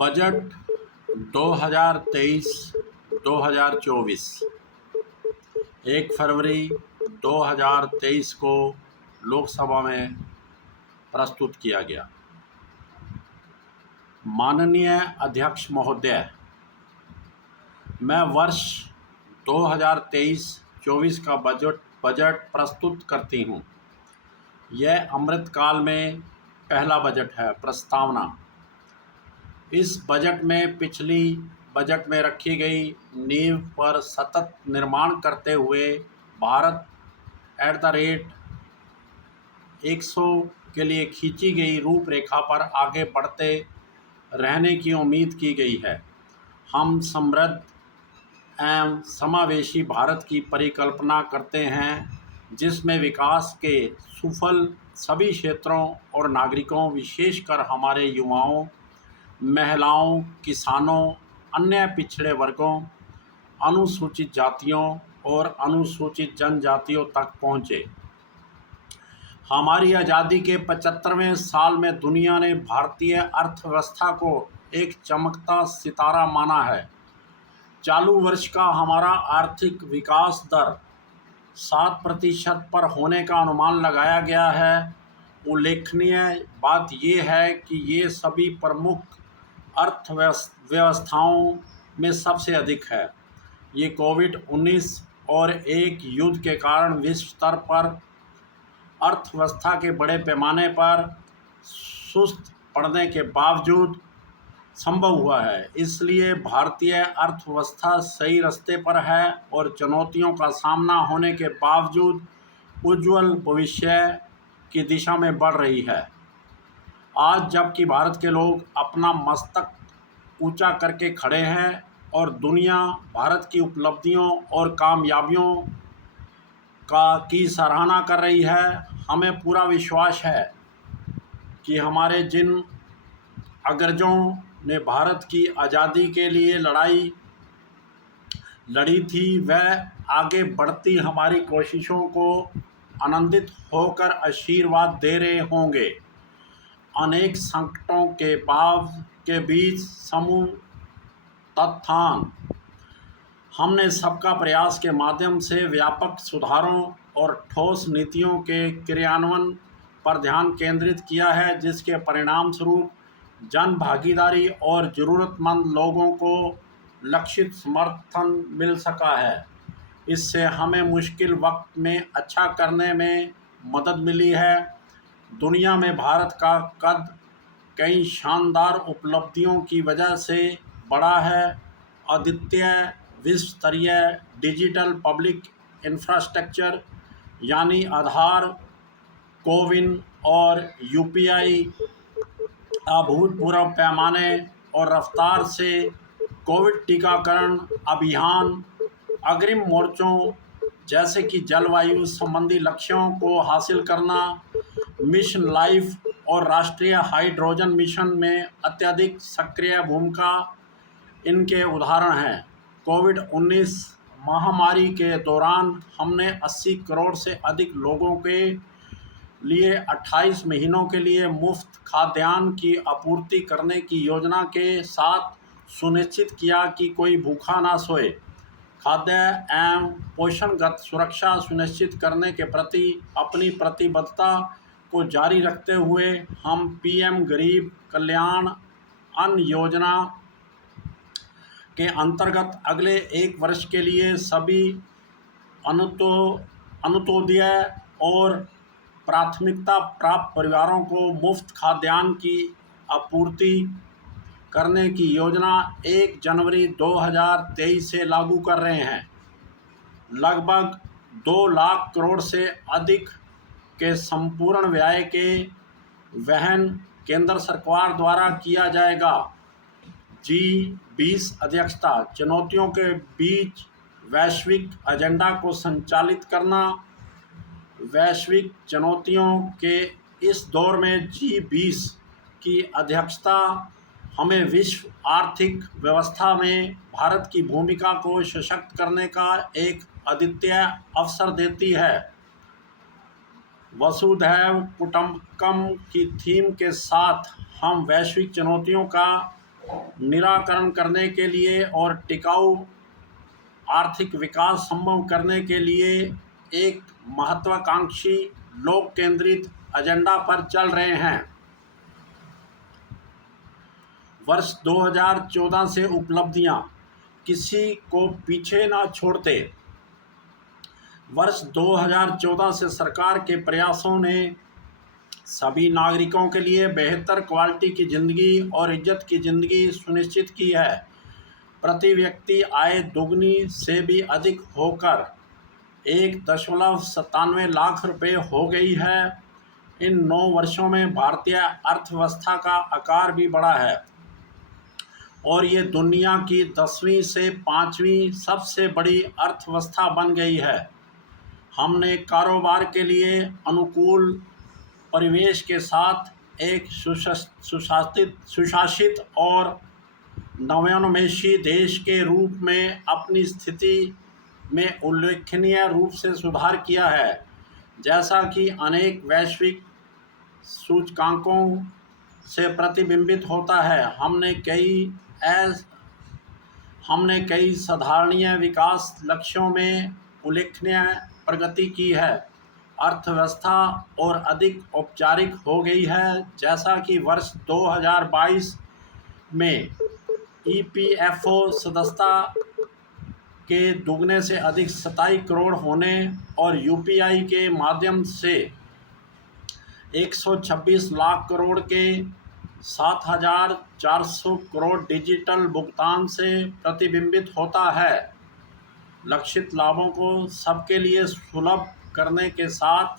Budget 2023-2024 1 फरवरी 2023 को लोकसभा में प्रस्तुत किया गया। माननीय अध्यक्ष महोदय, मैं वर्ष 2023-24 का बजट प्रस्तुत करती हूँ। यह अमृतकाल में पहला बजट है। प्रस्तावना। इस बजट में पिछली बजट में रखी गई नींव पर सतत निर्माण करते हुए भारत @100 के लिए खींची गई रूपरेखा पर आगे बढ़ते रहने की उम्मीद की गई है। हम समृद्ध एवं समावेशी भारत की परिकल्पना करते हैं, जिसमें विकास के सुफल सभी क्षेत्रों और नागरिकों, विशेषकर हमारे युवाओं, महिलाओं, किसानों, अन्य पिछड़े वर्गों, अनुसूचित जातियों और अनुसूचित जनजातियों तक पहुँचे। हमारी आज़ादी के 75वें साल में दुनिया ने भारतीय अर्थव्यवस्था को एक चमकता सितारा माना है। चालू वर्ष का हमारा आर्थिक विकास दर 7% पर होने का अनुमान लगाया गया है। उल्लेखनीय बात ये है कि ये सभी प्रमुख अर्थव्यवस्थाओं में सबसे अधिक है। ये कोविड-19 और एक युद्ध के कारण विश्व स्तर पर अर्थव्यवस्था के बड़े पैमाने पर सुस्त पड़ने के बावजूद संभव हुआ है। इसलिए भारतीय अर्थव्यवस्था सही रास्ते पर है और चुनौतियों का सामना होने के बावजूद उज्ज्वल भविष्य की दिशा में बढ़ रही है। आज जबकि भारत के लोग अपना मस्तक ऊंचा करके खड़े हैं और दुनिया भारत की उपलब्धियों और कामयाबियों की सराहना कर रही है, हमें पूरा विश्वास है कि हमारे जिन अग्रजों ने भारत की आज़ादी के लिए लड़ाई लड़ी थी, वह आगे बढ़ती हमारी कोशिशों को आनंदित होकर आशीर्वाद दे रहे होंगे। अनेक संकटों के बीच समूह उत्थान। हमने सबका प्रयास के माध्यम से व्यापक सुधारों और ठोस नीतियों के क्रियान्वयन पर ध्यान केंद्रित किया है, जिसके परिणाम स्वरूप जन भागीदारी और ज़रूरतमंद लोगों को लक्षित समर्थन मिल सका है। इससे हमें मुश्किल वक्त में अच्छा करने में मदद मिली है। दुनिया में भारत का कद कई शानदार उपलब्धियों की वजह से बड़ा है। अद्वितीय विश्व स्तरीय डिजिटल पब्लिक इंफ्रास्ट्रक्चर यानी आधार, कोविन और यूपीआई अभूतपूर्व पैमाने और रफ्तार से कोविड टीकाकरण अभियान, अग्रिम मोर्चों जैसे कि जलवायु संबंधी लक्ष्यों को हासिल करना, मिशन लाइफ और राष्ट्रीय हाइड्रोजन मिशन में अत्यधिक सक्रिय भूमिका इनके उदाहरण हैं। कोविड-19 महामारी के दौरान हमने 80 करोड़ से अधिक लोगों के लिए 28 महीनों के लिए मुफ्त खाद्यान्न की आपूर्ति करने की योजना के साथ सुनिश्चित किया कि कोई भूखा ना सोए। खाद्य एवं पोषणगत सुरक्षा सुनिश्चित करने के प्रति अपनी प्रतिबद्धता को जारी रखते हुए हम पीएम गरीब कल्याण अन्न योजना के अंतर्गत अगले 1 वर्ष के लिए सभी अनुतोदय और प्राथमिकता प्राप्त परिवारों को मुफ्त खाद्यान्न की आपूर्ति करने की योजना 1 जनवरी 2023 से लागू कर रहे हैं। लगभग 2 लाख करोड़ से अधिक के संपूर्ण व्यय के वहन केंद्र सरकार द्वारा किया जाएगा। G20 अध्यक्षता। चुनौतियों के बीच वैश्विक एजेंडा को संचालित करना। वैश्विक चुनौतियों के इस दौर में G20 की अध्यक्षता हमें विश्व आर्थिक व्यवस्था में भारत की भूमिका को सशक्त करने का एक अद्वितीय अवसर देती है। वसुधैव कुटुंबकम की थीम के साथ हम वैश्विक चुनौतियों का निराकरण करने के लिए और टिकाऊ आर्थिक विकास संभव करने के लिए एक महत्वाकांक्षी लोक केंद्रित एजेंडा पर चल रहे हैं। वर्ष 2014 से उपलब्धियां किसी को पीछे ना छोड़ते। वर्ष 2014 से सरकार के प्रयासों ने सभी नागरिकों के लिए बेहतर क्वालिटी की ज़िंदगी और इज्जत की ज़िंदगी सुनिश्चित की है। प्रति व्यक्ति आय दोगुनी से भी अधिक होकर 1.97 लाख रुपए हो गई है। इन 9 वर्षों में भारतीय अर्थव्यवस्था का आकार भी बढ़ा है और ये दुनिया की 10वीं से 5वीं सबसे बड़ी अर्थव्यवस्था बन गई है। हमने कारोबार के लिए अनुकूल परिवेश के साथ एक सुशासित और नवोन्मेषी देश के रूप में अपनी स्थिति में उल्लेखनीय रूप से सुधार किया है। जैसा कि अनेक वैश्विक सूचकांकों से प्रतिबिंबित होता है, हमने कई साधारणीय विकास लक्ष्यों में उल्लेखनीय प्रगति की है। अर्थव्यवस्था और अधिक औपचारिक हो गई है, जैसा कि वर्ष 2022 में ईपीएफओ सदस्यता के दुगने से अधिक 27 करोड़ होने और यूपीआई के माध्यम से 126 लाख करोड़ के 7,400 करोड़ डिजिटल भुगतान से प्रतिबिंबित होता है। लक्षित लाभों को सबके लिए सुलभ करने के साथ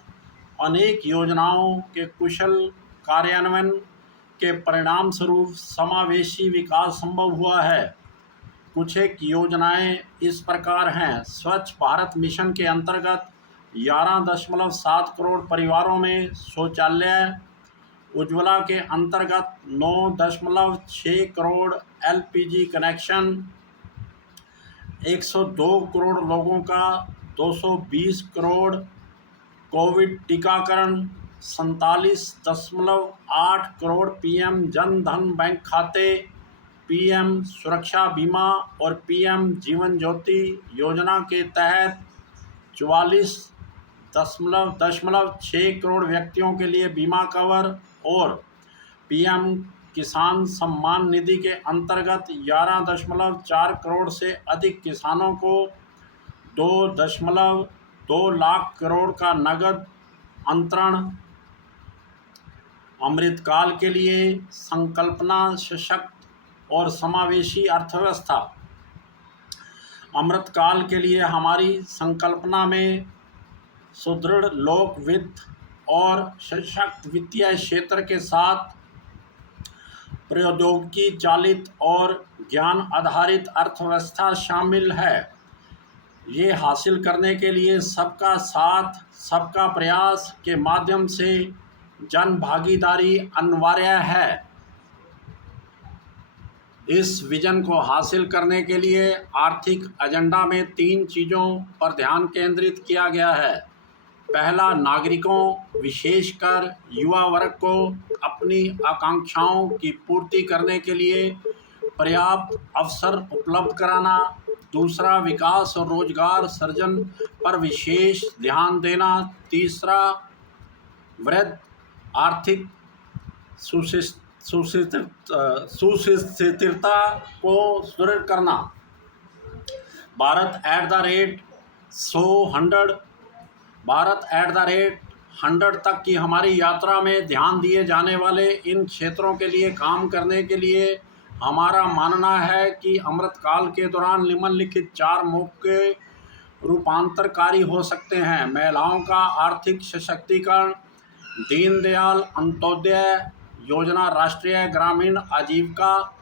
अनेक योजनाओं के कुशल कार्यान्वयन के परिणाम स्वरूप समावेशी विकास संभव हुआ है। कुछ एक योजनाएं इस प्रकार हैं। स्वच्छ भारत मिशन के अंतर्गत 11.7 करोड़ परिवारों में शौचालय, उज्ज्वला के अंतर्गत 9.6 करोड़ एलपीजी कनेक्शन, 102 करोड़ लोगों का 220 करोड़ कोविड टीकाकरण, 47.8 करोड़ पीएम जन धन बैंक खाते, पीएम सुरक्षा बीमा और पीएम जीवन ज्योति योजना के तहत 44.6 करोड़ व्यक्तियों के लिए बीमा कवर और पीएम किसान सम्मान निधि के अंतर्गत 11.4 करोड़ से अधिक किसानों को 2.2 लाख करोड़ का नगद अंतरण। अमृतकाल के लिए संकल्पना सशक्त और समावेशी अर्थव्यवस्था। अमृतकाल के लिए हमारी संकल्पना में सुदृढ़ लोक वित्त और सशक्त वित्तीय क्षेत्र के साथ प्रौद्योगिकी चालित और ज्ञान आधारित अर्थव्यवस्था शामिल है। ये हासिल करने के लिए सबका साथ, सबका प्रयास के माध्यम से जन भागीदारी अनिवार्य है। इस विजन को हासिल करने के लिए आर्थिक एजेंडा में 3 चीज़ों पर ध्यान केंद्रित किया गया है। पहला, नागरिकों विशेषकर युवा वर्ग को अपनी आकांक्षाओं की पूर्ति करने के लिए पर्याप्त अवसर उपलब्ध कराना। दूसरा, विकास और रोजगार सृजन पर विशेष ध्यान देना। तीसरा, वृहद आर्थिक सुस्थिरता को सुदृढ़ करना। भारत एट द रेट 100 तक की हमारी यात्रा में ध्यान दिए जाने वाले इन क्षेत्रों के लिए काम करने के लिए हमारा मानना है कि अमृतकाल के दौरान निम्नलिखित 4 मौके रूपांतरकारी हो सकते हैं। महिलाओं का आर्थिक सशक्तिकरण। दीनदयाल अंत्योदय योजना राष्ट्रीय ग्रामीण आजीविका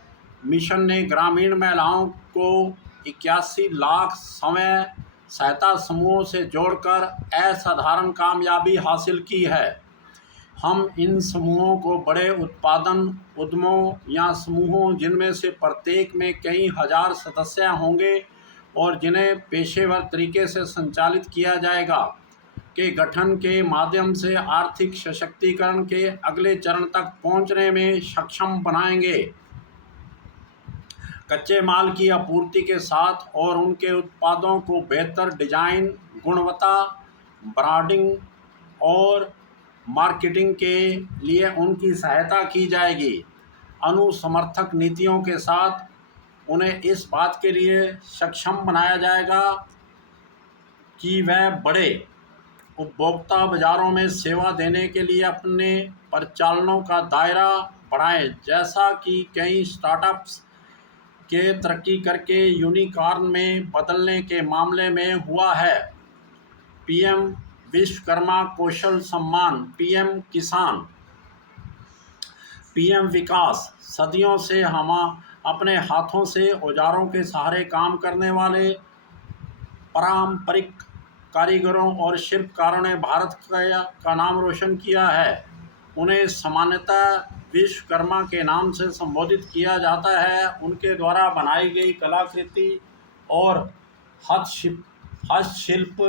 मिशन ने ग्रामीण महिलाओं को 81 लाख स्वयं सहायता समूहों से जोड़कर असाधारण कामयाबी हासिल की है। हम इन समूहों को बड़े उत्पादन उद्यमों या समूहों जिनमें से प्रत्येक में कई हजार सदस्य होंगे और जिन्हें पेशेवर तरीके से संचालित किया जाएगा के गठन के माध्यम से आर्थिक सशक्तिकरण के अगले चरण तक पहुंचने में सक्षम बनाएंगे। कच्चे माल की आपूर्ति के साथ और उनके उत्पादों को बेहतर डिजाइन, गुणवत्ता, ब्रांडिंग और मार्केटिंग के लिए उनकी सहायता की जाएगी। अनुसमर्थक नीतियों के साथ उन्हें इस बात के लिए सक्षम बनाया जाएगा कि वह बड़े उपभोक्ता बाज़ारों में सेवा देने के लिए अपने परिचालनों का दायरा बढ़ाएं, जैसा कि कई स्टार्टअप्स के तरक्की करके यूनिकॉर्न में बदलने के मामले में हुआ है। पीएम विश्वकर्मा कौशल सम्मान, पीएम किसान, पीएम विकास। सदियों से हम अपने हाथों से औजारों के सहारे काम करने वाले पारंपरिक कारीगरों और शिल्पकारों ने भारत का नाम रोशन किया है। उन्हें सामान्यतः विश्वकर्मा के नाम से संबोधित किया जाता है। उनके द्वारा बनाई गई कलाकृति और हस्तशिल्प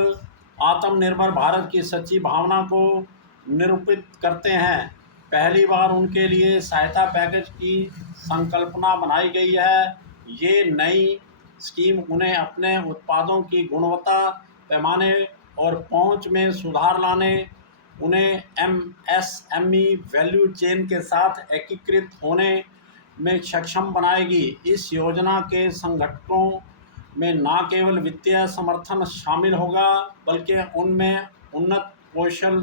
आत्मनिर्भर भारत की सच्ची भावना को निरूपित करते हैं। पहली बार उनके लिए सहायता पैकेज की संकल्पना बनाई गई है। ये नई स्कीम उन्हें अपने उत्पादों की गुणवत्ता, पैमाने और पहुंच में सुधार लाने, उन्हें एमएसएमई वैल्यू चेन के साथ एकीकृत होने में सक्षम बनाएगी। इस योजना के संगठनों में न केवल वित्तीय समर्थन शामिल होगा, बल्कि उनमें उन्नत कौशल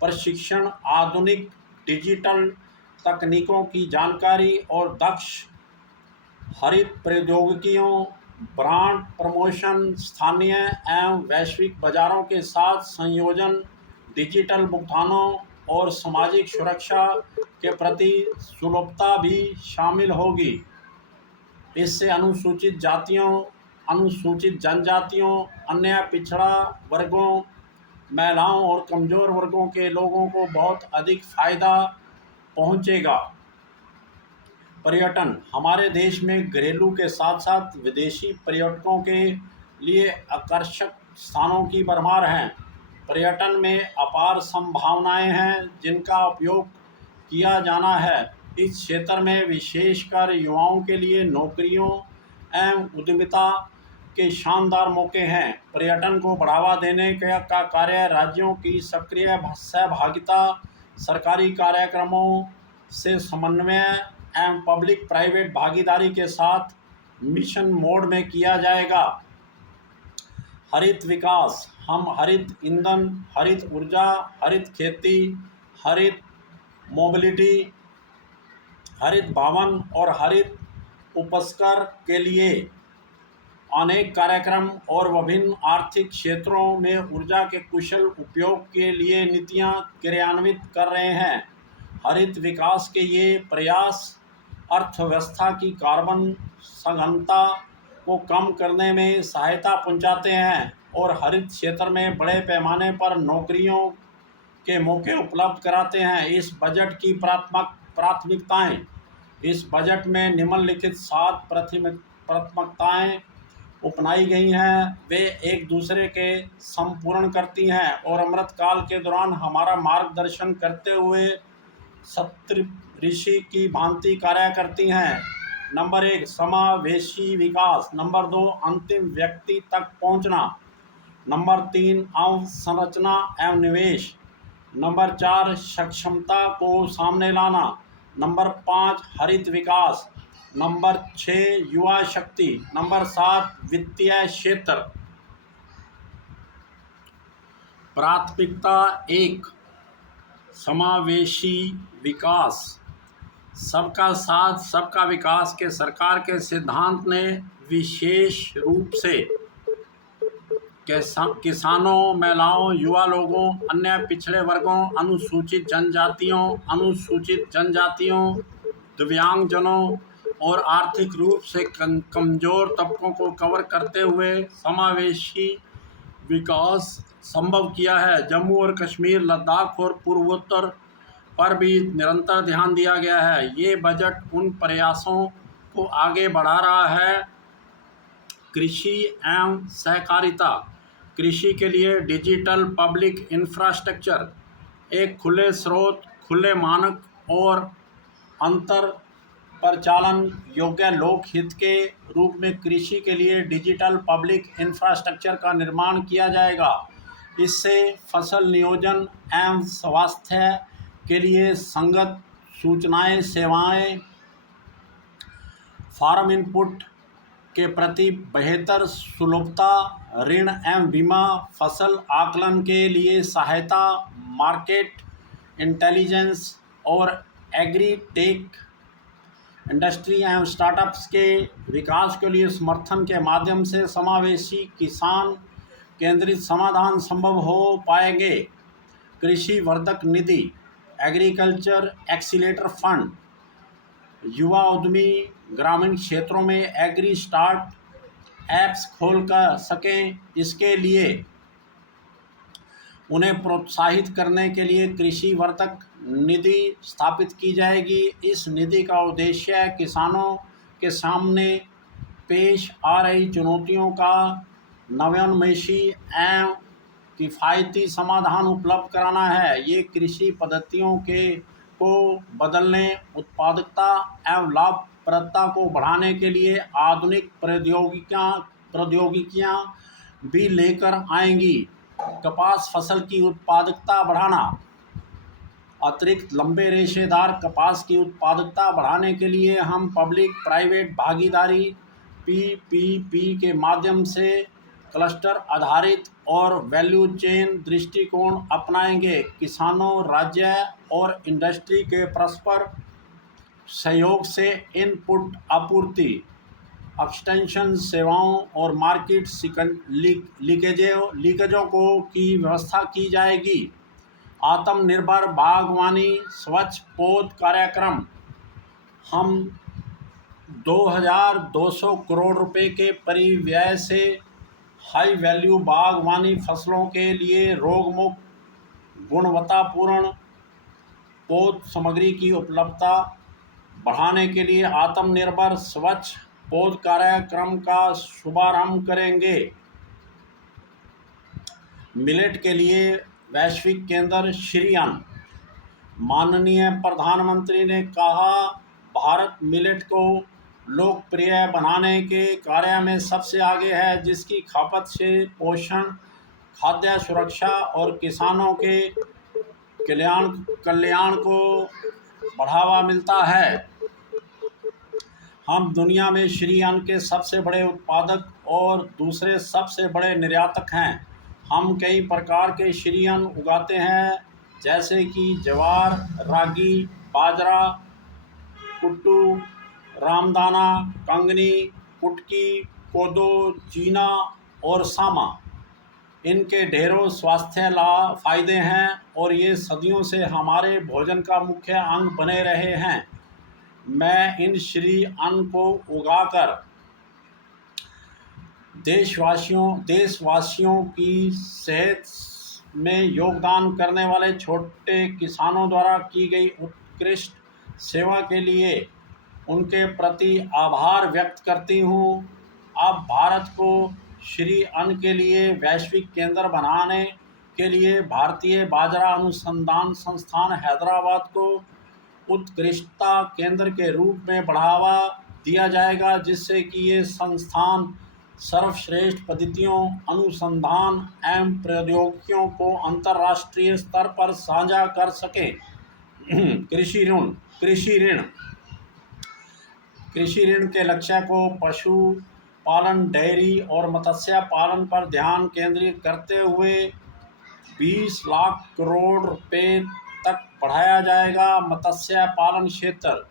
प्रशिक्षण, आधुनिक डिजिटल तकनीकों की जानकारी और दक्ष हरित प्रौद्योगिकियों, ब्रांड प्रमोशन, स्थानीय एवं वैश्विक बाजारों के साथ संयोजन, डिजिटल भुगतानों और सामाजिक सुरक्षा के प्रति सुलभता भी शामिल होगी। इससे अनुसूचित जातियों, अनुसूचित जनजातियों, अन्य पिछड़ा वर्गों, महिलाओं और कमज़ोर वर्गों के लोगों को बहुत अधिक फ़ायदा पहुंचेगा। पर्यटन। हमारे देश में घरेलू के साथ साथ विदेशी पर्यटकों के लिए आकर्षक स्थानों की भरमार है। पर्यटन में अपार संभावनाएं हैं जिनका उपयोग किया जाना है। इस क्षेत्र में विशेषकर युवाओं के लिए नौकरियों एवं उद्यमिता के शानदार मौके हैं। पर्यटन को बढ़ावा देने का कार्य राज्यों की सक्रिय सहभागिता, सरकारी कार्यक्रमों से समन्वय एवं पब्लिक प्राइवेट भागीदारी के साथ मिशन मोड में किया जाएगा। हरित विकास। हम हरित ईंधन, हरित ऊर्जा, हरित खेती, हरित मोबिलिटी, हरित भवन और हरित उपस्कर के लिए अनेक कार्यक्रम और विभिन्न आर्थिक क्षेत्रों में ऊर्जा के कुशल उपयोग के लिए नीतियां क्रियान्वित कर रहे हैं। हरित विकास के ये प्रयास अर्थव्यवस्था की कार्बन सघनता को कम करने में सहायता पहुंचाते हैं और हरित क्षेत्र में बड़े पैमाने पर नौकरियों के मौके उपलब्ध कराते हैं। इस बजट की प्राथमिकताएं। इस बजट में निम्नलिखित 7 प्राथमिकताएं अपनाई गई हैं। वे एक दूसरे के संपूर्ण करती हैं और अमृतकाल के दौरान हमारा मार्गदर्शन करते हुए सप्त ऋषि की भांति कार्य करती हैं। नंबर 1, समावेशी विकास। नंबर 2, अंतिम व्यक्ति तक पहुंचना। नंबर 3, अवसंरचना एवं निवेश। नंबर 4, सक्षमता को सामने लाना। नंबर 5, हरित विकास। नंबर 6, युवा शक्ति। नंबर 7, वित्तीय क्षेत्र। प्राथमिकता 1, समावेशी विकास। सबका साथ सबका विकास के सरकार के सिद्धांत ने विशेष रूप से किसानों, महिलाओं, युवा लोगों, अन्य पिछड़े वर्गों, अनुसूचित जनजातियों, दिव्यांगजनों और आर्थिक रूप से कमज़ोर तबकों को कवर करते हुए समावेशी विकास संभव किया है। जम्मू और कश्मीर, लद्दाख और पूर्वोत्तर पर भी निरंतर ध्यान दिया गया है। ये बजट उन प्रयासों को आगे बढ़ा रहा है। कृषि एवं सहकारिता। कृषि के लिए डिजिटल पब्लिक इंफ्रास्ट्रक्चर, एक खुले स्रोत, खुले मानक और अंतर परिचालन योग्य लोक हित के रूप में कृषि के लिए डिजिटल पब्लिक इंफ्रास्ट्रक्चर का निर्माण किया जाएगा। इससे फसल नियोजन एवं स्वास्थ्य के लिए संगत सूचनाएं, सेवाएं, फार्म इनपुट के प्रति बेहतर सुलभता, ऋण एवं बीमा, फसल आकलन के लिए सहायता, मार्केट इंटेलिजेंस और एग्रीटेक इंडस्ट्री एवं स्टार्टअप्स के विकास के लिए समर्थन के माध्यम से समावेशी किसान केंद्रित समाधान संभव हो पाएंगे। कृषि वर्धक निधि, एग्रीकल्चर एक्सीलेटर फंड, युवा उद्यमी ग्रामीण क्षेत्रों में एग्री स्टार्ट एप्स खोल कर सकें, इसके लिए उन्हें प्रोत्साहित करने के लिए कृषि वर्धक निधि स्थापित की जाएगी। इस निधि का उद्देश्य किसानों के सामने पेश आ रही चुनौतियों का नवोन्मेषी एवं किफ़ायती समाधान उपलब्ध कराना है। ये कृषि पद्धतियों को बदलने, उत्पादकता एवं लाभप्रदता को बढ़ाने के लिए आधुनिक प्रौद्योगिकियां भी लेकर आएंगी। कपास फसल की उत्पादकता बढ़ाना, अतिरिक्त लंबे रेशेदार कपास की उत्पादकता बढ़ाने के लिए हम पब्लिक प्राइवेट भागीदारी पीपीपी के माध्यम से क्लस्टर आधारित और वैल्यू चेन दृष्टिकोण अपनाएंगे। किसानों, राज्य और इंडस्ट्री के परस्पर सहयोग से इनपुट आपूर्ति, एक्सटेंशन सेवाओं और मार्केट लीकेजों को की व्यवस्था की जाएगी। आत्मनिर्भर बागवानी स्वच्छ पौध कार्यक्रम, हम 2200 करोड़ रुपए के परिव्यय से हाई वैल्यू बागवानी फसलों के लिए रोगमुक्त, गुणवत्तापूर्ण पौध सामग्री की उपलब्धता बढ़ाने के लिए आत्मनिर्भर स्वच्छ पौध कार्यक्रम का शुभारंभ करेंगे। मिलेट के लिए वैश्विक केंद्र श्री अन्न, माननीय प्रधानमंत्री ने कहा, भारत मिलेट को लोकप्रिय बनाने के कार्य में सबसे आगे है, जिसकी खपत से पोषण, खाद्य सुरक्षा और किसानों के कल्याण को बढ़ावा मिलता है। हम दुनिया में श्री अन्न के सबसे बड़े उत्पादक और दूसरे सबसे बड़े निर्यातक हैं। हम कई प्रकार के श्री अन्न उगाते हैं, जैसे कि ज्वार, रागी, बाजरा, कुट्टू, रामदाना, कंगनी, कुटकी, कोदो, चीना और सामा। इनके ढेरों स्वास्थ्य लाभ फायदे हैं और ये सदियों से हमारे भोजन का मुख्य अंग बने रहे हैं। मैं इन श्री अन्न को उगाकर देशवासियों की सेहत में योगदान करने वाले छोटे किसानों द्वारा की गई उत्कृष्ट सेवा के लिए उनके प्रति आभार व्यक्त करती हूँ। अब भारत को श्री अन्न के लिए वैश्विक केंद्र बनाने के लिए भारतीय बाजरा अनुसंधान संस्थान हैदराबाद को उत्कृष्टता केंद्र के रूप में बढ़ावा दिया जाएगा, जिससे कि ये संस्थान सर्वश्रेष्ठ पद्धतियों, अनुसंधान एवं प्रौद्योगिकियों को अंतर्राष्ट्रीय स्तर पर साझा कर सके। कृषि ऋण के लक्ष्य को पशु पालन, डेयरी और मत्स्य पालन पर ध्यान केंद्रित करते हुए 20 लाख करोड़ रुपए तक बढ़ाया जाएगा। मत्स्य पालन क्षेत्र,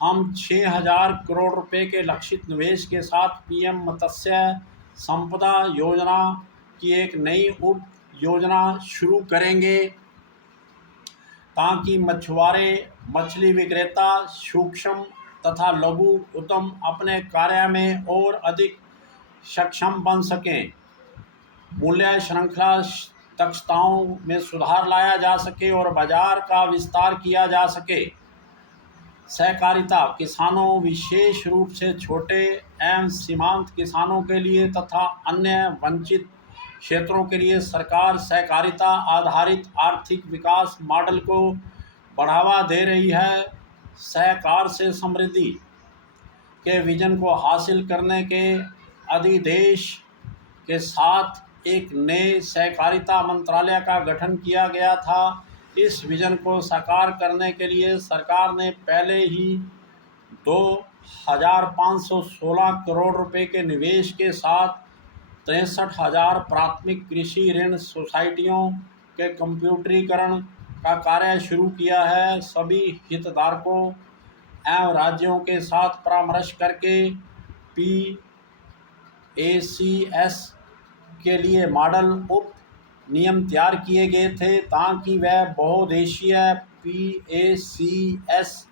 हम 6000 करोड़ रुपए के लक्षित निवेश के साथ पीएम मत्स्य संपदा योजना की एक नई उप योजना शुरू करेंगे, ताकि मछुआरे, मछली विक्रेता, सूक्ष्म तथा लघु उद्यम अपने कार्य में और अधिक सक्षम बन सकें। मूल्य श्रृंखला दक्षताओं में सुधार लाया जा सके और बाजार का विस्तार किया जा सके। सहकारिता, किसानों, विशेष रूप से छोटे एवं सीमांत किसानों के लिए तथा अन्य वंचित क्षेत्रों के लिए सरकार सहकारिता आधारित आर्थिक विकास मॉडल को बढ़ावा दे रही है। सहकार से समृद्धि के विजन को हासिल करने के अधिदेश के साथ एक नए सहकारिता मंत्रालय का गठन किया गया था। इस विजन को साकार करने के लिए सरकार ने पहले ही 2,516 करोड़ रुपए के निवेश के साथ 63,000 प्राथमिक कृषि ऋण सोसाइटियों के कंप्यूटरीकरण का कार्य शुरू किया है। सभी हितधारकों एवं राज्यों के साथ परामर्श करके PACS के लिए मॉडल उप नियम तैयार किए गए थे ताकि वह बहुउद्देशीय PACS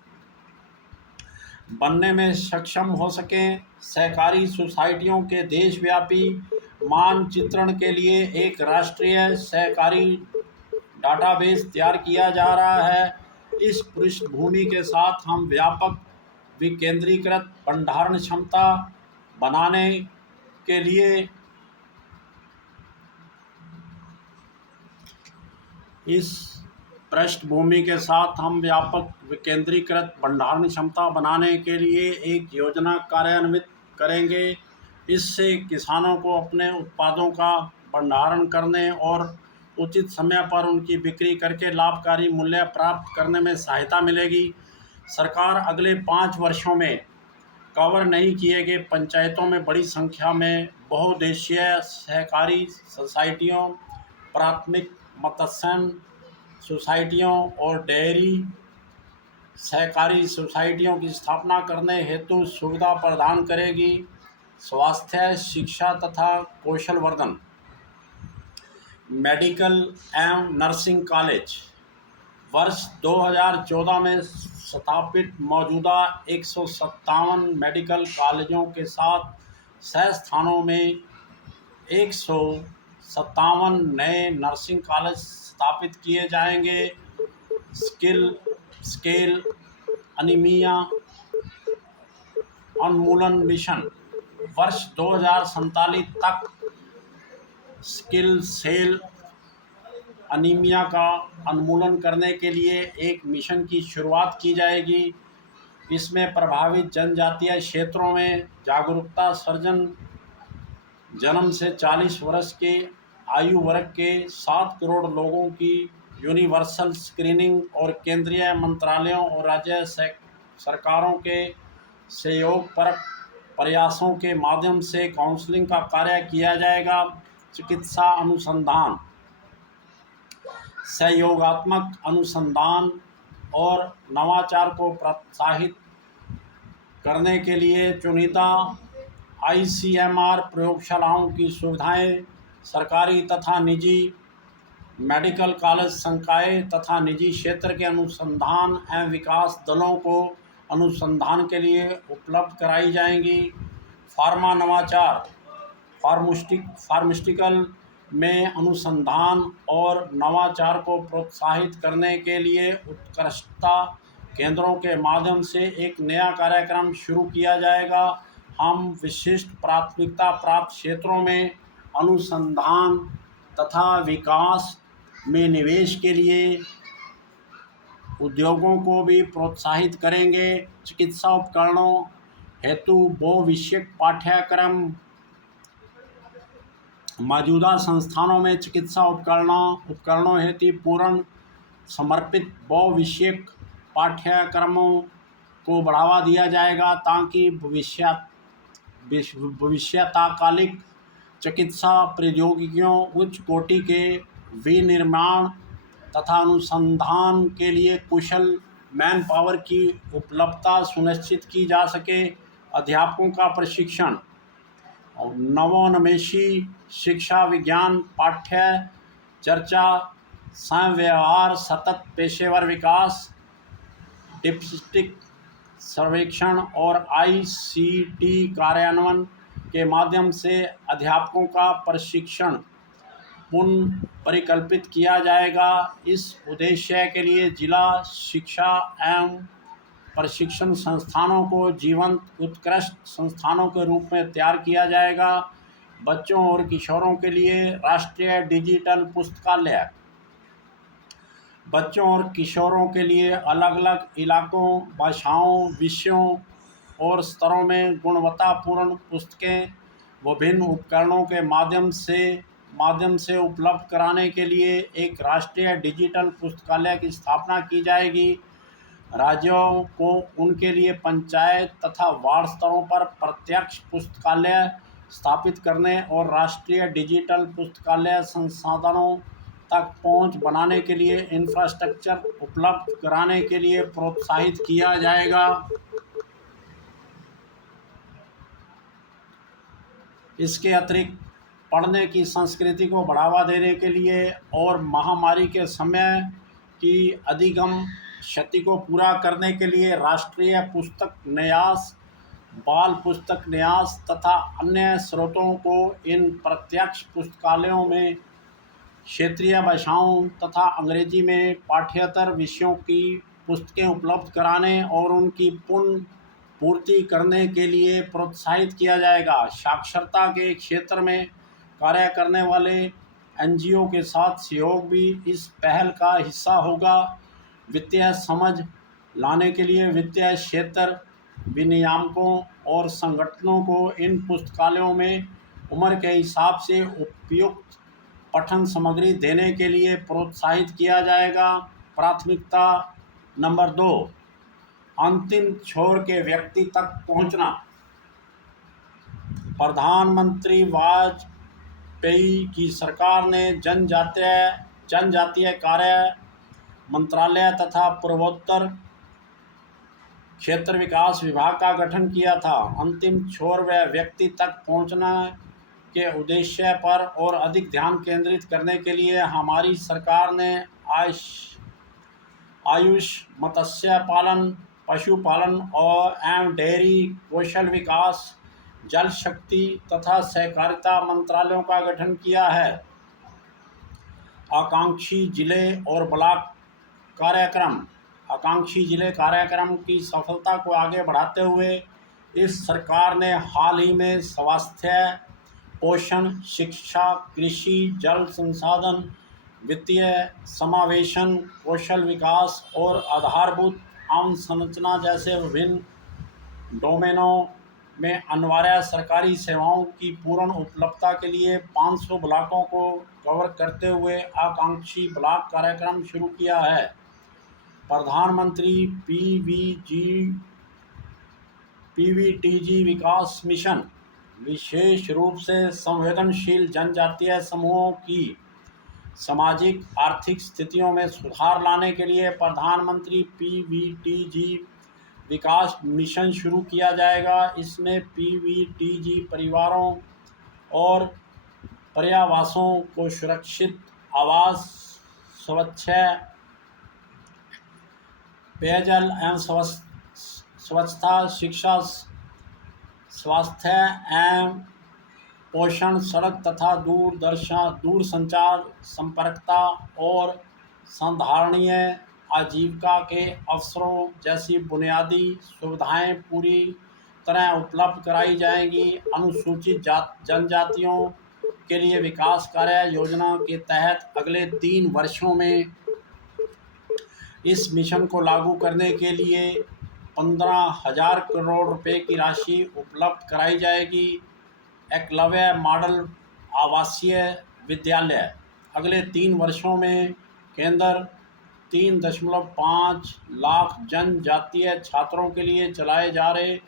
बनने में सक्षम हो सकें। सहकारी सोसाइटियों के देशव्यापी मानचित्रण के लिए एक राष्ट्रीय सहकारी डाटाबेस तैयार किया जा रहा है। इस पृष्ठभूमि के साथ हम व्यापक विकेंद्रीकृत भंडारण क्षमता बनाने के लिए एक योजना कार्यान्वित करेंगे। इससे किसानों को अपने उत्पादों का भंडारण करने और उचित समय पर उनकी बिक्री करके लाभकारी मूल्य प्राप्त करने में सहायता मिलेगी। सरकार अगले 5 वर्षों में कवर नहीं किए गए पंचायतों में बड़ी संख्या में बहुउद्देशीय सहकारी सोसाइटियों, प्राथमिक मत्स्य सोसाइटियों और डेयरी सहकारी सोसाइटियों की स्थापना करने हेतु सुविधा प्रदान करेगी। स्वास्थ्य, शिक्षा तथा कौशल वर्धन, मेडिकल एवं नर्सिंग कॉलेज वर्ष 2014 में स्थापित मौजूदा 157 मेडिकल कॉलेजों के साथ 6 स्थानों में 157 नए नर्सिंग कॉलेज स्थापित किए जाएंगे। स्केल अनीमिया उन्मूलन मिशन वर्ष 2047 तक सिकल सेल अनीमिया का उन्मूलन करने के लिए एक मिशन की शुरुआत की जाएगी। इसमें प्रभावित जनजातीय क्षेत्रों में जागरूकता सर्जन, जन्म से 40 वर्ष के आयु वर्ग के 7 करोड़ लोगों की यूनिवर्सल स्क्रीनिंग और केंद्रीय मंत्रालयों और राज्य सरकारों के सहयोगपरक प्रयासों के माध्यम से काउंसलिंग का कार्य किया जाएगा। चिकित्सा अनुसंधान, सहयोगात्मक अनुसंधान और नवाचार को प्रोत्साहित करने के लिए चुनिंदा ICMR प्रयोगशालाओं की सुविधाएं सरकारी तथा निजी मेडिकल कॉलेज संकाय तथा निजी क्षेत्र के अनुसंधान एवं विकास दलों को अनुसंधान के लिए उपलब्ध कराई जाएंगी। फार्मा नवाचार, फार्मास्यूटिकल में अनुसंधान और नवाचार को प्रोत्साहित करने के लिए उत्कृष्टता केंद्रों के माध्यम से एक नया कार्यक्रम शुरू किया जाएगा। हम विशिष्ट प्राथमिकता प्राप्त क्षेत्रों में अनुसंधान तथा विकास में निवेश के लिए उद्योगों को भी प्रोत्साहित करेंगे। चिकित्सा उपकरणों हेतु बहुविषयक पाठ्यक्रम, मौजूदा संस्थानों में चिकित्सा उपकरणों हेतु पूर्ण समर्पित बहुविषयक पाठ्यक्रमों को बढ़ावा दिया जाएगा ताकि भविष्यकालिक चिकित्सा प्रौद्योगिकियों उच्च कोटि के विनिर्माण तथा अनुसंधान के लिए कुशल मैन पावर की उपलब्धता सुनिश्चित की जा सके। अध्यापकों का प्रशिक्षण और नवोन्मेषी शिक्षा, विज्ञान, पाठ्य चर्चा, संव्यवहार, सतत पेशेवर विकास, डिप्स्टिक सर्वेक्षण और ICT कार्यान्वयन के माध्यम से अध्यापकों का प्रशिक्षण पुनः परिकल्पित किया जाएगा। इस उद्देश्य के लिए जिला शिक्षा एवं प्रशिक्षण संस्थानों को जीवंत उत्कृष्ट संस्थानों के रूप में तैयार किया जाएगा। बच्चों और किशोरों के लिए राष्ट्रीय डिजिटल पुस्तकालय, बच्चों और किशोरों के लिए अलग अलग इलाकों, भाषाओं, विषयों और स्तरों में गुणवत्तापूर्ण पुस्तकें विभिन्न उपकरणों के माध्यम से उपलब्ध कराने के लिए एक राष्ट्रीय डिजिटल पुस्तकालय की स्थापना की जाएगी। राज्यों को उनके लिए पंचायत तथा वार्ड स्तरों पर प्रत्यक्ष पुस्तकालय स्थापित करने और राष्ट्रीय डिजिटल पुस्तकालय संसाधनों तक पहुंच बनाने के लिए इंफ्रास्ट्रक्चर उपलब्ध कराने के लिए प्रोत्साहित किया जाएगा। इसके अतिरिक्त पढ़ने की संस्कृति को बढ़ावा देने के लिए और महामारी के समय की अधिगम क्षति को पूरा करने के लिए राष्ट्रीय पुस्तक न्यास, बाल पुस्तक न्यास तथा अन्य स्रोतों को इन प्रत्यक्ष पुस्तकालयों में क्षेत्रीय भाषाओं तथा अंग्रेजी में पाठ्येतर विषयों की पुस्तकें उपलब्ध कराने और उनकी पुनः पूर्ति करने के लिए प्रोत्साहित किया जाएगा। साक्षरता के क्षेत्र में कार्य करने वाले एनजीओ के साथ सहयोग भी इस पहल का हिस्सा होगा। वित्तीय समझ लाने के लिए वित्तीय क्षेत्र विनियामकों और संगठनों को इन पुस्तकालयों में उम्र के हिसाब से उपयुक्त पठन सामग्री देने के लिए प्रोत्साहित किया जाएगा। प्राथमिकता नंबर 2, अंतिम छोर के व्यक्ति तक पहुंचना। प्रधानमंत्री वाजपेयी की सरकार ने जनजातीय कार्य मंत्रालय तथा पूर्वोत्तर क्षेत्र विकास विभाग का गठन किया था। अंतिम छोर व व्यक्ति तक पहुंचना के उद्देश्य पर और अधिक ध्यान केंद्रित करने के लिए हमारी सरकार ने आयुष, मत्स्य पालन, पशुपालन एवं डेयरी, कौशल विकास, जल शक्ति तथा सहकारिता मंत्रालयों का गठन किया है। आकांक्षी जिले और ब्लॉक कार्यक्रम की सफलता को आगे बढ़ाते हुए इस सरकार ने हाल ही में स्वास्थ्य, पोषण, शिक्षा, कृषि, जल संसाधन, वित्तीय समावेशन, कौशल विकास और आधारभूत अवसंरचना जैसे विभिन्न डोमेनों में अनिवार्य सरकारी सेवाओं की पूर्ण उपलब्धता के लिए 500 ब्लॉकों को कवर करते हुए आकांक्षी ब्लॉक कार्यक्रम शुरू किया है। प्रधानमंत्री पीवीटीजी विकास मिशन विशेष रूप से संवेदनशील जनजातीय समूहों की सामाजिक आर्थिक स्थितियों में सुधार लाने के लिए प्रधानमंत्री पीवीटीजी विकास मिशन शुरू किया जाएगा। इसमें पीवीटीजी परिवारों और पर्यावासों को सुरक्षित आवास, स्वच्छ पेयजल एवं स्वच्छता, शिक्षा, स्वास्थ्य एवं पोषण, सड़क तथा दूरसंचार संपर्कता और संधारणीय आजीविका के अवसरों जैसी बुनियादी सुविधाएं पूरी तरह उपलब्ध कराई जाएंगी। अनुसूचित जनजातियों के लिए विकास कार्य योजना के तहत अगले 3 वर्षों में इस मिशन को लागू करने के लिए 15,000 करोड़ रुपए की राशि उपलब्ध कराई जाएगी। एकलव्य मॉडल आवासीय विद्यालय अगले 3 वर्षों में केंद्र 3.5 लाख जनजातीय छात्रों के लिए चलाए जा रहे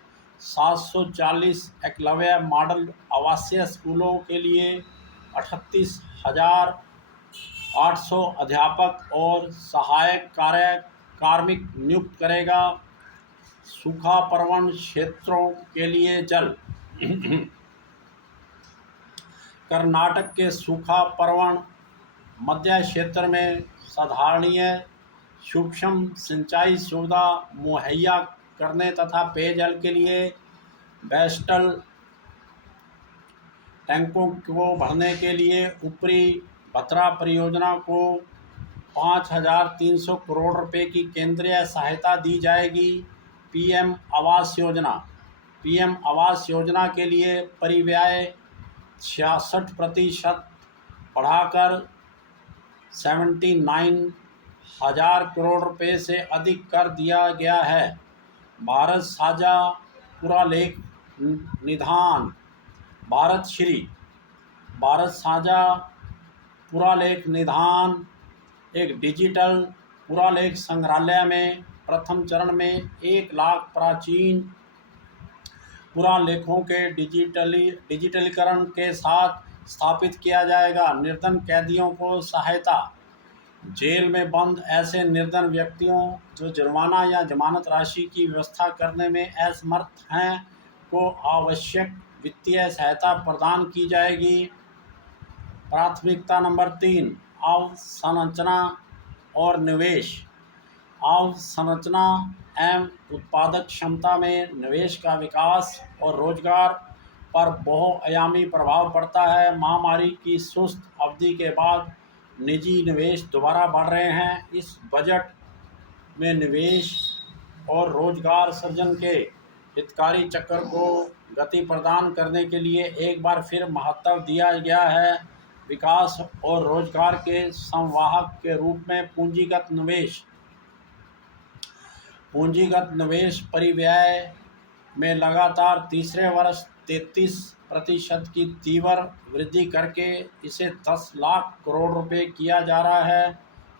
740 एकलव्य मॉडल आवासीय स्कूलों के लिए 38,800 अध्यापक और सहायक कार्मिक नियुक्त करेगा। सूखा प्रवण क्षेत्रों के लिए जल कर्नाटक के सूखा प्रवण मध्य क्षेत्र में साधारणीय सूक्ष्म सिंचाई सुविधा मुहैया करने तथा पेयजल के लिए बेस्टल टैंकों को भरने के लिए ऊपरी भद्रा परियोजना को 5,300 करोड़ रुपए की केंद्रीय सहायता दी जाएगी। पीएम आवास योजना के लिए परिव्यय 66% बढ़ाकर 79 हजार करोड़ रुपए से अधिक कर दिया गया है। भारत साझा पुरालेख निधान भारत साझा पुरालेख निधान एक डिजिटल पुरालेख संग्रहालय में प्रथम चरण में 1 लाख प्राचीन पुरालेखों के डिजिटलीकरण के साथ स्थापित किया जाएगा। निर्धन कैदियों को सहायता। जेल में बंद ऐसे निर्धन व्यक्तियों जो जुर्माना या जमानत राशि की व्यवस्था करने में असमर्थ हैं को आवश्यक वित्तीय सहायता प्रदान की जाएगी। प्राथमिकता नंबर 3, अवसंरचना और निवेश। अवसंरचना एवं उत्पादक क्षमता में निवेश का विकास और रोजगार पर बहुआयामी प्रभाव पड़ता है। महामारी की सुस्त अवधि के बाद निजी निवेश दोबारा बढ़ रहे हैं। इस बजट में निवेश और रोजगार सृजन के हितकारी चक्र को गति प्रदान करने के लिए एक बार फिर महत्व दिया गया है। विकास और रोजगार के संवाहक के रूप में पूंजीगत निवेश परिव्यय में लगातार तीसरे वर्ष 33% की तीव्र वृद्धि करके इसे 10 लाख करोड़ रुपए किया जा रहा है,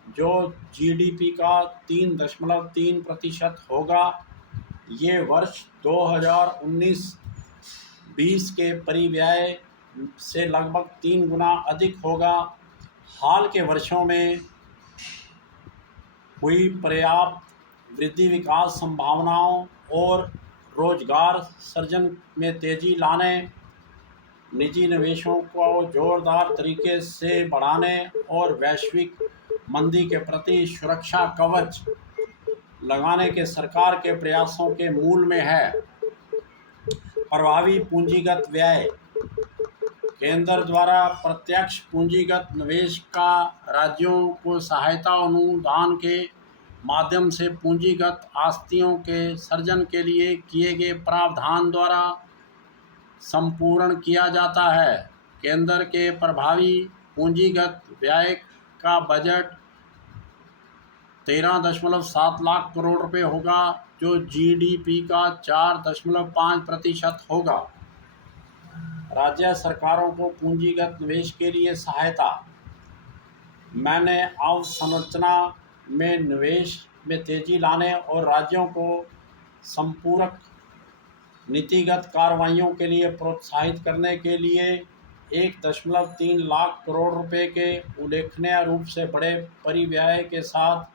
जो जीडीपी का 3.3% होगा। ये वर्ष 2019-20 के परिव्यय से लगभग 3 गुना अधिक होगा। हाल के वर्षों में हुई पर्याप्त वृद्धि विकास संभावनाओं और रोजगार सृजन में तेजी लाने, निजी निवेशों को जोरदार तरीके से बढ़ाने और वैश्विक मंदी के प्रति सुरक्षा कवच लगाने के सरकार के प्रयासों के मूल में है। प्रभावी पूंजीगत व्यय। केंद्र द्वारा प्रत्यक्ष पूंजीगत निवेश का राज्यों को सहायता अनुदान के माध्यम से पूंजीगत आस्तियों के सृजन के लिए किए गए प्रावधान द्वारा संपूर्ण किया जाता है। केंद्र के प्रभावी पूंजीगत व्यय का बजट 13.7 लाख करोड़ रुपए होगा, जो जीडीपी का 4.5% होगा। राज्य सरकारों को पूंजीगत निवेश के लिए सहायता। मैंने अवसंरचना में निवेश में तेजी लाने और राज्यों को संपूरक नीतिगत कार्रवाइयों के लिए प्रोत्साहित करने के लिए 1.3 लाख करोड़ रुपए के उल्लेखनीय रूप से बड़े परिव्यय के साथ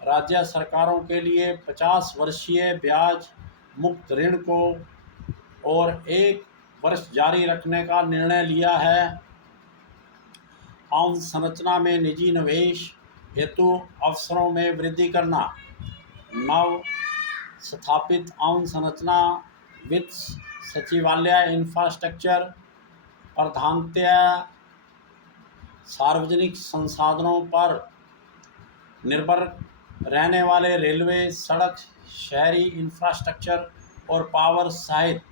राज्य सरकारों के लिए 50 वर्षीय ब्याज मुक्त ऋण को और 1 वर्ष जारी रखने का निर्णय लिया है। अवसंरचना में निजी निवेश हेतु अवसरों में वृद्धि करना। नव स्थापित अवसंरचना वित्त सचिवालय इंफ्रास्ट्रक्चर प्रधानतया सार्वजनिक संसाधनों पर निर्भर रहने वाले रेलवे, सड़क, शहरी इंफ्रास्ट्रक्चर और पावर सहित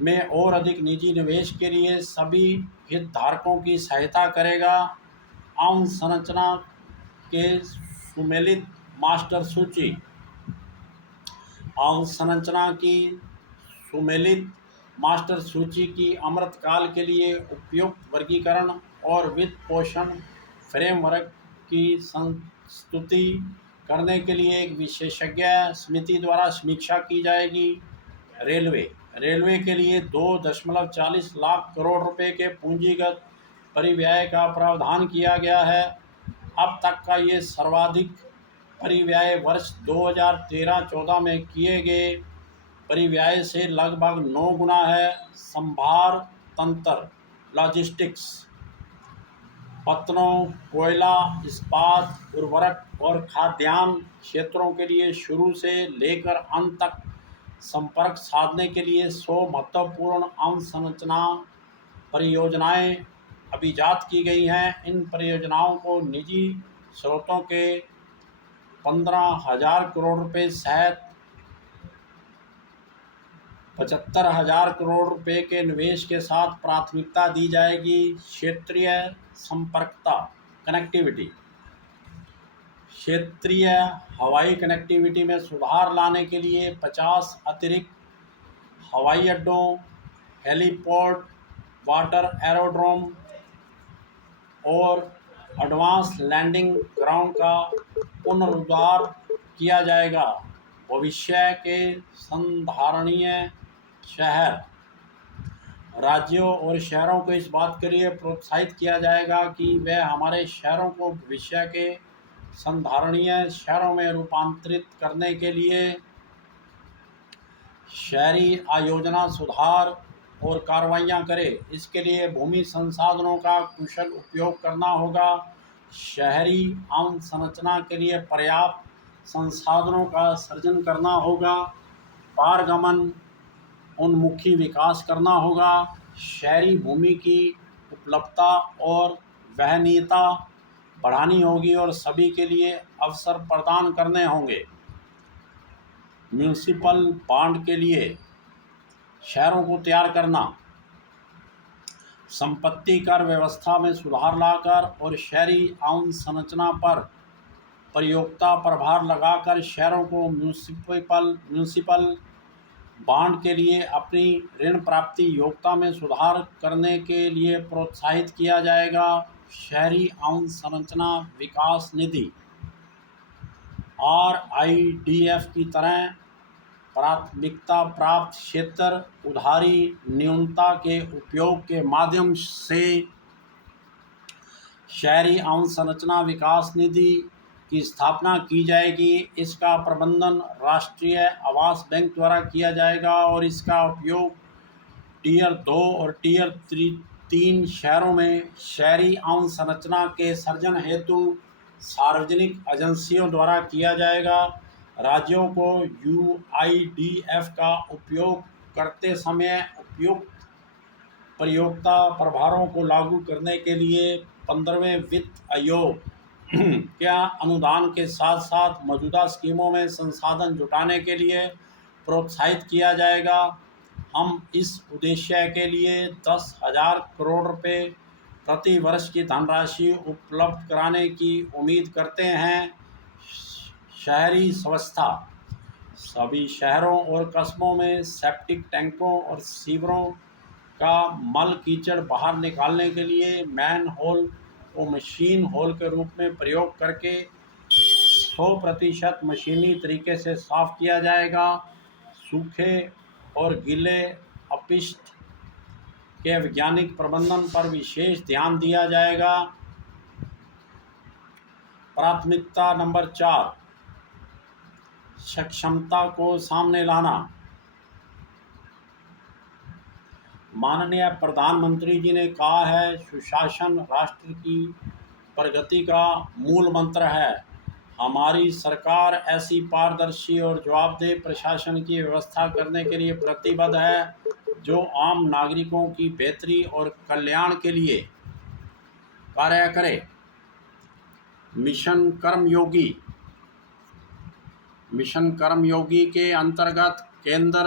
में और अधिक निजी निवेश के लिए सभी हितधारकों की सहायता करेगा। अवसंरचना के सुमेलित मास्टर सूची। अवसंरचना की सुमेलित मास्टर सूची की अमृतकाल के लिए उपयुक्त वर्गीकरण और वित्त पोषण फ्रेमवर्क की संस्तुति करने के लिए एक विशेषज्ञ समिति द्वारा समीक्षा की जाएगी। रेलवे के लिए 2.40 लाख करोड़ रुपए के पूंजीगत परिव्यय का प्रावधान किया गया है। अब तक का ये सर्वाधिक परिव्यय वर्ष 2013-14 में किए गए परिव्यय से लगभग 9 गुना है। संभार तंत्र लॉजिस्टिक्स, पत्तनों, कोयला, इस्पात, उर्वरक और खाद्यान्न क्षेत्रों के लिए शुरू से लेकर अंत तक संपर्क साधने के लिए 100 महत्वपूर्ण अवसंरचना परियोजनाएं अभिजात की गई हैं। इन परियोजनाओं को निजी स्रोतों के 15,000 करोड़ रुपए सहित 75,000 करोड़ रुपए के निवेश के साथ प्राथमिकता दी जाएगी। क्षेत्रीय संपर्कता कनेक्टिविटी। क्षेत्रीय हवाई कनेक्टिविटी में सुधार लाने के लिए 50 अतिरिक्त हवाई अड्डों, हेलीपोर्ट, वाटर एरोड्रोम और एडवांस लैंडिंग ग्राउंड का पुनरुद्धार किया जाएगा। भविष्य के संधारणीय शहर राज्यों और शहरों को इस बात के लिए प्रोत्साहित किया जाएगा कि वे हमारे शहरों को भविष्य के संधारणीय शहरों में रूपांतरित करने के लिए शहरी आयोजना सुधार और कार्रवाइयाँ करें। इसके लिए भूमि संसाधनों का कुशल उपयोग करना होगा, शहरी अवसंरचना के लिए पर्याप्त संसाधनों का सृजन करना होगा, पारगमन उन्मुखी विकास करना होगा, शहरी भूमि की उपलब्धता और वहनीयता बढ़ानी होगी और सभी के लिए अवसर प्रदान करने होंगे। म्यूनिसिपल बॉन्ड के लिए शहरों को तैयार करना, संपत्ति कर व्यवस्था में सुधार लाकर और शहरी अवसंरचना पर प्रयोक्ता प्रभार लगाकर शहरों को म्यूनिसिपल बॉन्ड के लिए अपनी ऋण प्राप्ति योग्यता में सुधार करने के लिए प्रोत्साहित किया जाएगा। शहरी अवसंरचना विकास निधि RIDF की तरह प्राथमिकता प्राप्त क्षेत्र उधारी न्यूनता के उपयोग के माध्यम से शहरी अवसंरचना विकास निधि की स्थापना की जाएगी। इसका प्रबंधन राष्ट्रीय आवास बैंक द्वारा किया जाएगा और इसका उपयोग टियर 2 और टियर 3 शहरों में शहरी अवसंरचना के सृजन हेतु सार्वजनिक एजेंसियों द्वारा किया जाएगा। राज्यों को UIDF का उपयोग करते समय उपयुक्त प्रयोक्ता प्रभारों को लागू करने के लिए 15वें वित्त आयोग क्या अनुदान के साथ साथ मौजूदा स्कीमों में संसाधन जुटाने के लिए प्रोत्साहित किया जाएगा। हम इस उद्देश्य के लिए 10,000 करोड़ रुपए प्रति वर्ष की धनराशि उपलब्ध कराने की उम्मीद करते हैं। शहरी स्वच्छता, सभी शहरों और कस्बों में सेप्टिक टैंकों और सीवरों का मल कीचड़ बाहर निकालने के लिए मैन होल को मशीन होल के रूप में प्रयोग करके 100% मशीनी तरीके से साफ किया जाएगा। सूखे और गीले अपशिष्ट के वैज्ञानिक प्रबंधन पर विशेष ध्यान दिया जाएगा। प्राथमिकता नंबर 4, सक्षमता को सामने लाना। माननीय प्रधानमंत्री जी ने कहा है, सुशासन राष्ट्र की प्रगति का मूल मंत्र है। हमारी सरकार ऐसी पारदर्शी और जवाबदेह प्रशासन की व्यवस्था करने के लिए प्रतिबद्ध है जो आम नागरिकों की बेहतरी और कल्याण के लिए कार्य करे। मिशन कर्मयोगी के अंतर्गत केंद्र,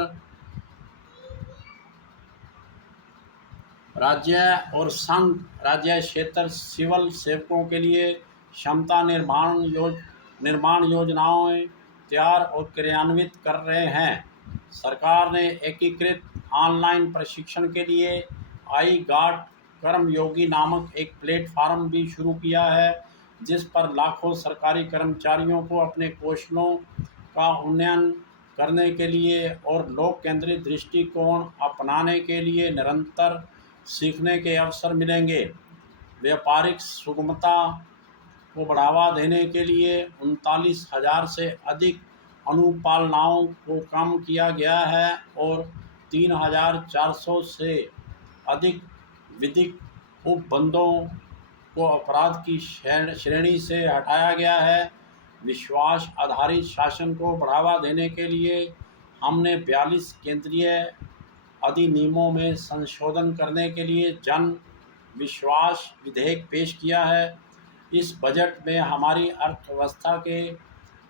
राज्य और संघ राज्य क्षेत्र सिविल सेवकों के लिए क्षमता निर्माण योजनाएं तैयार और क्रियान्वित कर रहे हैं। सरकार ने एकीकृत ऑनलाइन प्रशिक्षण के लिए आई गाट कर्मयोगी नामक एक प्लेटफार्म भी शुरू किया है, जिस पर लाखों सरकारी कर्मचारियों को अपने कौशलों का उन्नयन करने के लिए और लोक केंद्रित दृष्टिकोण अपनाने के लिए निरंतर सीखने के अवसर मिलेंगे। व्यापारिक सुगमता को बढ़ावा देने के लिए 39,000 से अधिक अनुपालनाओं को कम किया गया है और 3,400 से अधिक विधिक उपबंधों को अपराध की श्रेणी से हटाया गया है। विश्वास आधारित शासन को बढ़ावा देने के लिए हमने 42 केंद्रीय अधिनियमों में संशोधन करने के लिए जन विश्वास विधेयक पेश किया है। इस बजट में हमारी अर्थव्यवस्था के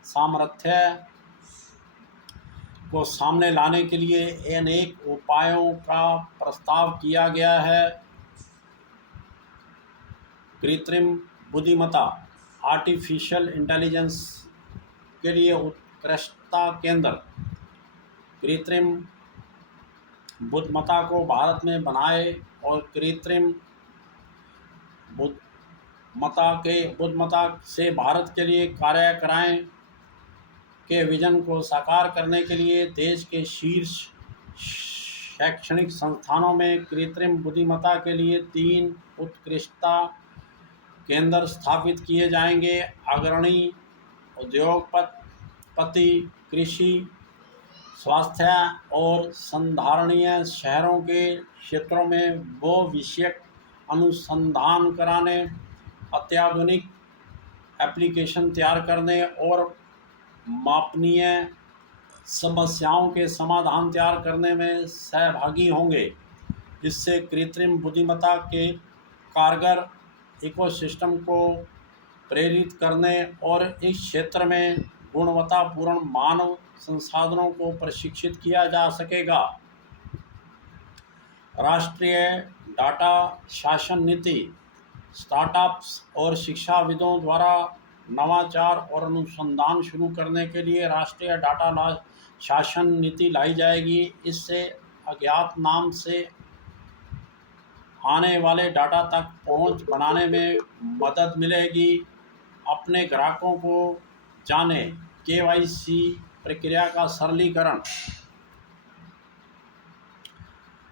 सामर्थ्य को सामने लाने के लिए अनेक उपायों का प्रस्ताव किया गया है। कृत्रिम बुद्धिमत्ता, आर्टिफिशियल इंटेलिजेंस के लिए उत्कृष्टता केंद्र, कृत्रिम बुद्धिमत्ता को भारत में बनाए और कृत्रिम बुद्धिमत्ता से भारत के लिए कार्य कराएं के विजन को साकार करने के लिए देश के शीर्ष शैक्षणिक संस्थानों में कृत्रिम बुद्धिमत्ता के लिए 3 उत्कृष्टता केंद्र स्थापित किए जाएंगे। अग्रणी उद्योगपति, कृषि, स्वास्थ्य और संधारणीय शहरों के क्षेत्रों में वो विषयक अनुसंधान कराने, अत्याधुनिक एप्लीकेशन तैयार करने और मापनीय समस्याओं के समाधान तैयार करने में सहभागी होंगे। इससे कृत्रिम बुद्धिमत्ता के कारगर इकोसिस्टम को प्रेरित करने और इस क्षेत्र में गुणवत्तापूर्ण मानव संसाधनों को प्रशिक्षित किया जा सकेगा। राष्ट्रीय डाटा शासन नीति, स्टार्टअप्स और शिक्षाविदों द्वारा नवाचार और अनुसंधान शुरू करने के लिए राष्ट्रीय डाटा शासन नीति लाई जाएगी। इससे अज्ञात नाम से आने वाले डाटा तक पहुंच बनाने में मदद मिलेगी। अपने ग्राहकों को जाने, केवाईसी प्रक्रिया का सरलीकरण,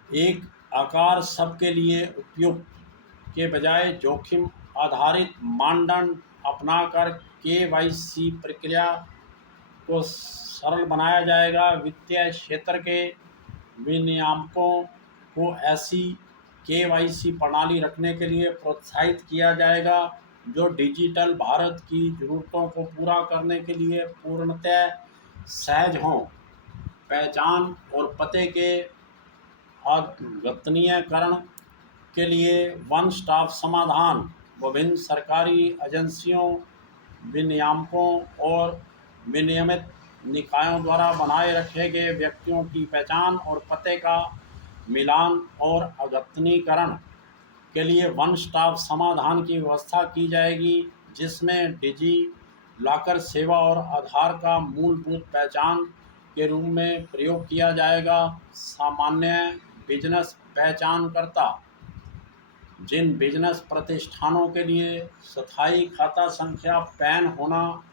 एक आकार सबके लिए उपयुक्त के बजाय जोखिम आधारित मानदंड अपनाकर केवाईसी प्रक्रिया को सरल बनाया जाएगा। वित्तीय क्षेत्र के विनियामकों को ऐसी केवाईसी प्रणाली रखने के लिए प्रोत्साहित किया जाएगा जो डिजिटल भारत की ज़रूरतों को पूरा करने के लिए पूर्णतः सहज हों। पहचान और पते के अद्वितीयकरण के लिए वन स्टॉप समाधान, विभिन्न सरकारी एजेंसियों, विनियामकों और विनियमित निकायों द्वारा बनाए रखे गए व्यक्तियों की पहचान और पते का मिलान और अद्वितीयकरण के लिए वन स्टॉप समाधान की व्यवस्था की जाएगी, जिसमें डिजी लॉकर सेवा और आधार का मूलभूत पहचान के रूप में प्रयोग किया जाएगा। सामान्य बिजनेस पहचानकर्ता, जिन बिजनेस प्रतिष्ठानों के लिए स्थायी खाता संख्या पैन होना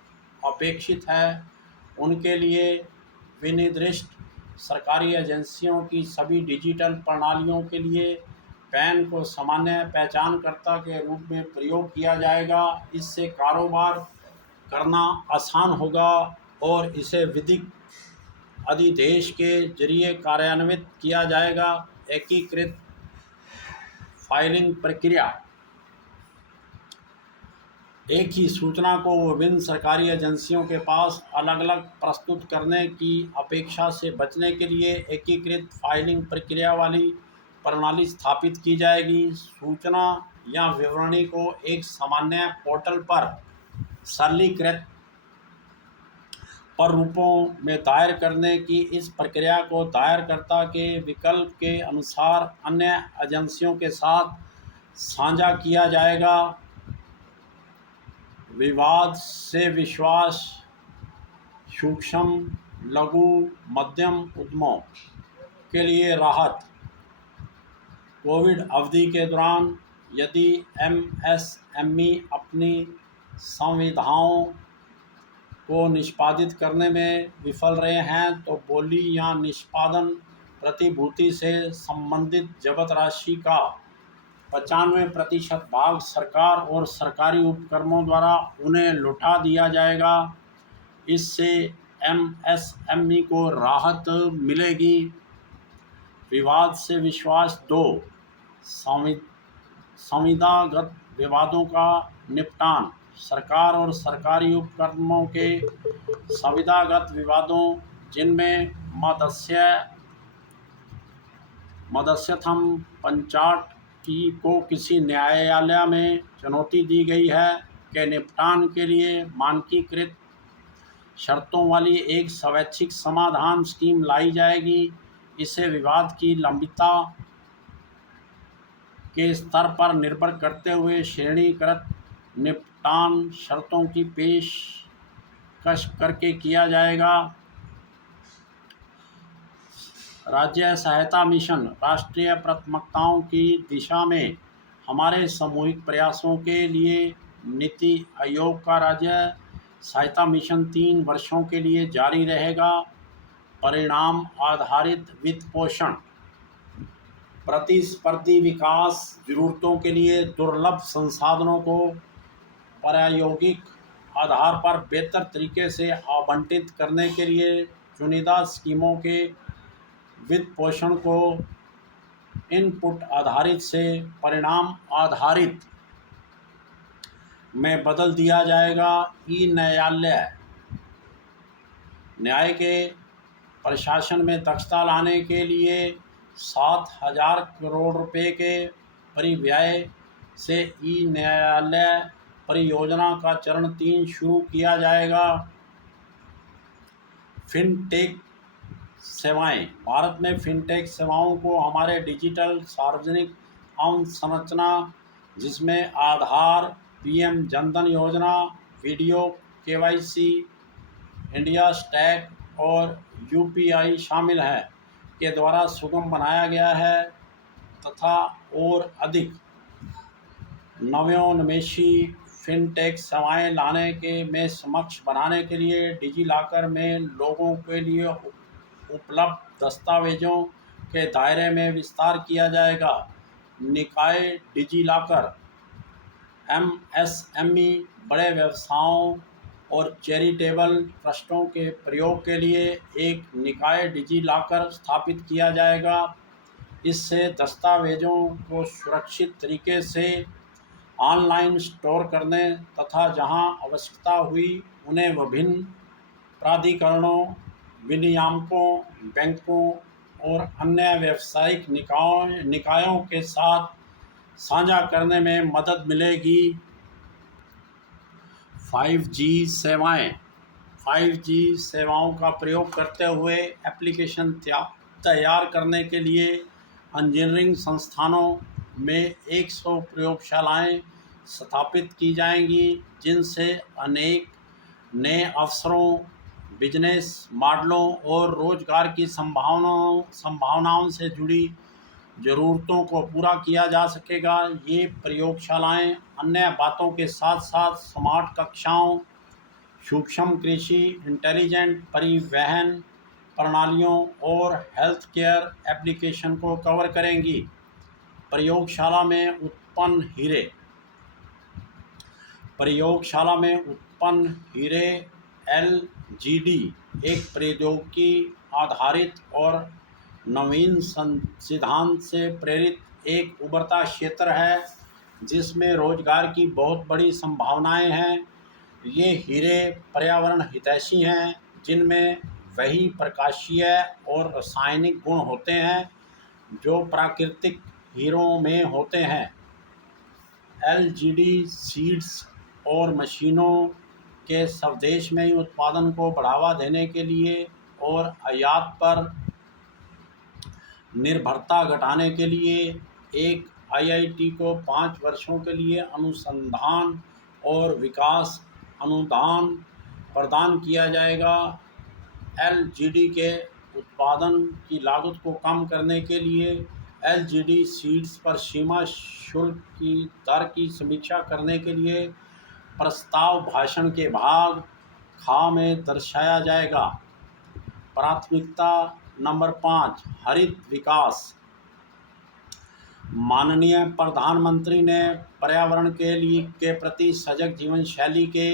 अपेक्षित है, उनके लिए विनिर्दिष्ट सरकारी एजेंसियों की सभी डिजिटल प्रणालियों के लिए पैन को सामान्य पहचानकर्ता के रूप में प्रयोग किया जाएगा। इससे कारोबार करना आसान होगा और इसे विधिक अधिदेश के जरिए कार्यान्वित किया जाएगा। एकीकृत फाइलिंग प्रक्रिया, एक ही सूचना को विभिन्न सरकारी एजेंसियों के पास अलग अलग प्रस्तुत करने की अपेक्षा से बचने के लिए एकीकृत फाइलिंग प्रक्रिया वाली प्रणाली स्थापित की जाएगी। सूचना या विवरणी को एक सामान्य पोर्टल पर सरलीकृत प्रारूपों में दायर करने की इस प्रक्रिया को दायरकर्ता के विकल्प के अनुसार अन्य एजेंसियों के साथ साझा किया जाएगा। विवाद से विश्वास, सूक्ष्म, लघु, मध्यम उद्यमों के लिए राहत। कोविड अवधि के दौरान यदि एमएसएमई अपनी संविधाओं को निष्पादित करने में विफल रहे हैं, तो बोली या निष्पादन प्रतिभूति से संबंधित जब्त राशि का 95% भाग सरकार और सरकारी उपक्रमों द्वारा उन्हें लौटा दिया जाएगा। इससे एमएसएमई को राहत मिलेगी। विवाद से विश्वास 2, संविदागत विवादों का निपटान। सरकार और सरकारी उपक्रमों के संविदागत विवादों, जिनमें मत्स्यथम पंचाट को किसी न्यायालय में चुनौती दी गई है, के निपटान के लिए मानकीकृत शर्तों वाली एक स्वैच्छिक समाधान स्कीम लाई जाएगी। इसे विवाद की लंबिता के स्तर पर निर्भर करते हुए श्रेणीकृत निपटान भुगतान शर्तों की पेशकश करके किया जाएगा। राज्य सहायता मिशन राष्ट्रीय प्राथमिकताओं की दिशा में हमारे सामूहिक प्रयासों के लिए नीति आयोग का राज्य सहायता मिशन 3 वर्षों के लिए जारी रहेगा। परिणाम आधारित वित्त पोषण प्रतिस्पर्धी विकास जरूरतों के लिए दुर्लभ संसाधनों को प्रायोगिक आधार पर बेहतर तरीके से आवंटित करने के लिए चुनिंदा स्कीमों के वित्त पोषण को इनपुट आधारित से परिणाम आधारित में बदल दिया जाएगा। ई न्याय के प्रशासन में दक्षता लाने के लिए 7,000 करोड़ रुपए के परिव्यय से ई न्यायालय परियोजना का चरण 3 शुरू किया जाएगा। फिनटेक सेवाएं भारत में फिनटेक सेवाओं को हमारे डिजिटल सार्वजनिक अवसंरचना जिसमें आधार, पीएम जनधन योजना, वीडियो केवाईसी, इंडिया स्टैक और यूपीआई शामिल है के द्वारा सुगम बनाया गया है तथा और अधिक नवोन्मेषी फिनटेक सेवाएं लाने के में सक्षम बनाने के लिए डिजिलॉकर में लोगों के लिए उपलब्ध दस्तावेजों के दायरे में विस्तार किया जाएगा। निकाय डिजिलॉकर एमएसएमई, बड़े व्यवसायों और चैरिटेबल ट्रस्टों के प्रयोग के लिए एक निकाय डिजिलॉकर स्थापित किया जाएगा। इससे दस्तावेजों को सुरक्षित तरीके से ऑनलाइन स्टोर करने तथा जहां आवश्यकता हुई उन्हें विभिन्न प्राधिकरणों, विनियामकों, बैंकों और अन्य व्यावसायिक निकायों के साथ साझा करने में मदद मिलेगी। 5G सेवाएं 5G सेवाओं का प्रयोग करते हुए एप्लीकेशन तैयार करने के लिए इंजीनियरिंग संस्थानों में 100 प्रयोगशालाएं स्थापित की जाएंगी, जिनसे अनेक नए अवसरों, बिजनेस मॉडलों और रोजगार की संभावनाओं से जुड़ी ज़रूरतों को पूरा किया जा सकेगा। ये प्रयोगशालाएं अन्य बातों के साथ साथ स्मार्ट कक्षाओं, सूक्ष्म कृषि, इंटेलिजेंट परिवहन प्रणालियों और हेल्थ केयर एप्लीकेशन को कवर करेंगी। प्रयोगशाला में उत्पन्न हीरे एलजीडी एक प्रौद्योगिकी आधारित और नवीन सिद्धांत से प्रेरित एक उभरता क्षेत्र है जिसमें रोजगार की बहुत बड़ी संभावनाएं हैं। ये हीरे पर्यावरण हितैषी हैं, जिनमें वही प्रकाशीय और रासायनिक गुण होते हैं जो प्राकृतिक हीरों में होते हैं। एलजीडी सीड्स और मशीनों के स्वदेश में ही उत्पादन को बढ़ावा देने के लिए और आयात पर निर्भरता घटाने के लिए एक आईआईटी को 5 वर्षों के लिए अनुसंधान और विकास अनुदान प्रदान किया जाएगा। एलजीडी के उत्पादन की लागत को कम करने के लिए एलजीडी सीड्स पर सीमा शुल्क की दर की समीक्षा करने के लिए प्रस्ताव भाषण के भाग खा में दर्शाया जाएगा। प्राथमिकता नंबर 5, हरित विकास। माननीय प्रधानमंत्री ने पर्यावरण के प्रति सजग जीवन शैली के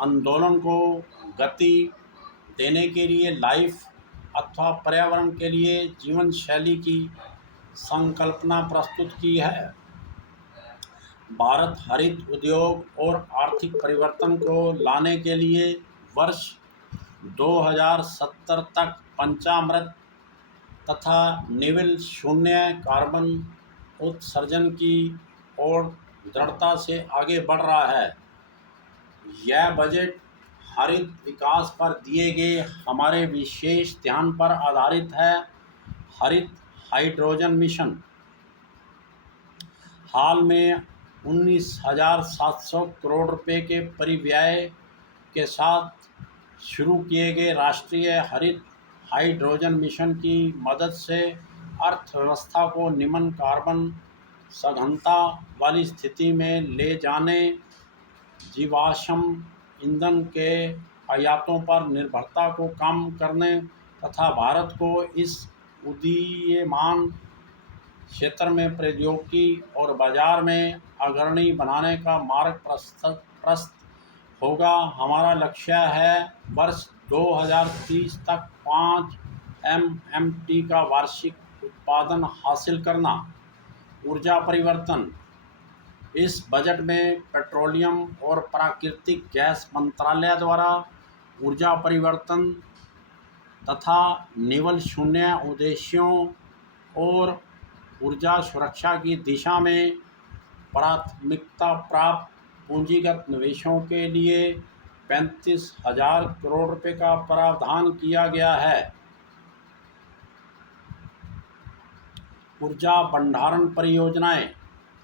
आंदोलन को गति देने के लिए लाइफ अथवा पर्यावरण के लिए जीवन शैली की संकल्पना प्रस्तुत की है। भारत हरित उद्योग और आर्थिक परिवर्तन को लाने के लिए वर्ष 2070 तक पंचामृत तथा निविल शून्य कार्बन उत्सर्जन की ओर दृढ़ता से आगे बढ़ रहा है। यह बजट हरित विकास पर दिए गए हमारे विशेष ध्यान पर आधारित है। हरित हाइड्रोजन मिशन। हाल में 19,700 करोड़ रुपए के परिव्यय के साथ शुरू किए गए राष्ट्रीय हरित हाइड्रोजन मिशन की मदद से अर्थव्यवस्था को निम्न कार्बन सघनता वाली स्थिति में ले जाने, जीवाश्म ईंधन के आयातों पर निर्भरता को कम करने तथा भारत को इस उदीयमान क्षेत्र में प्रौद्योगिकी और बाजार में अग्रणी बनाने का मार्ग प्रशस्त होगा। हमारा लक्ष्य है वर्ष 2030 तक 5 MMT का वार्षिक उत्पादन हासिल करना। ऊर्जा परिवर्तन। इस बजट में पेट्रोलियम और प्राकृतिक गैस मंत्रालय द्वारा ऊर्जा परिवर्तन तथा निवल शून्य उद्देश्यों और ऊर्जा सुरक्षा की दिशा में प्राथमिकता प्राप्त पूंजीगत निवेशों के लिए 35,000 करोड़ रुपए का प्रावधान किया गया है। ऊर्जा भंडारण परियोजनाएं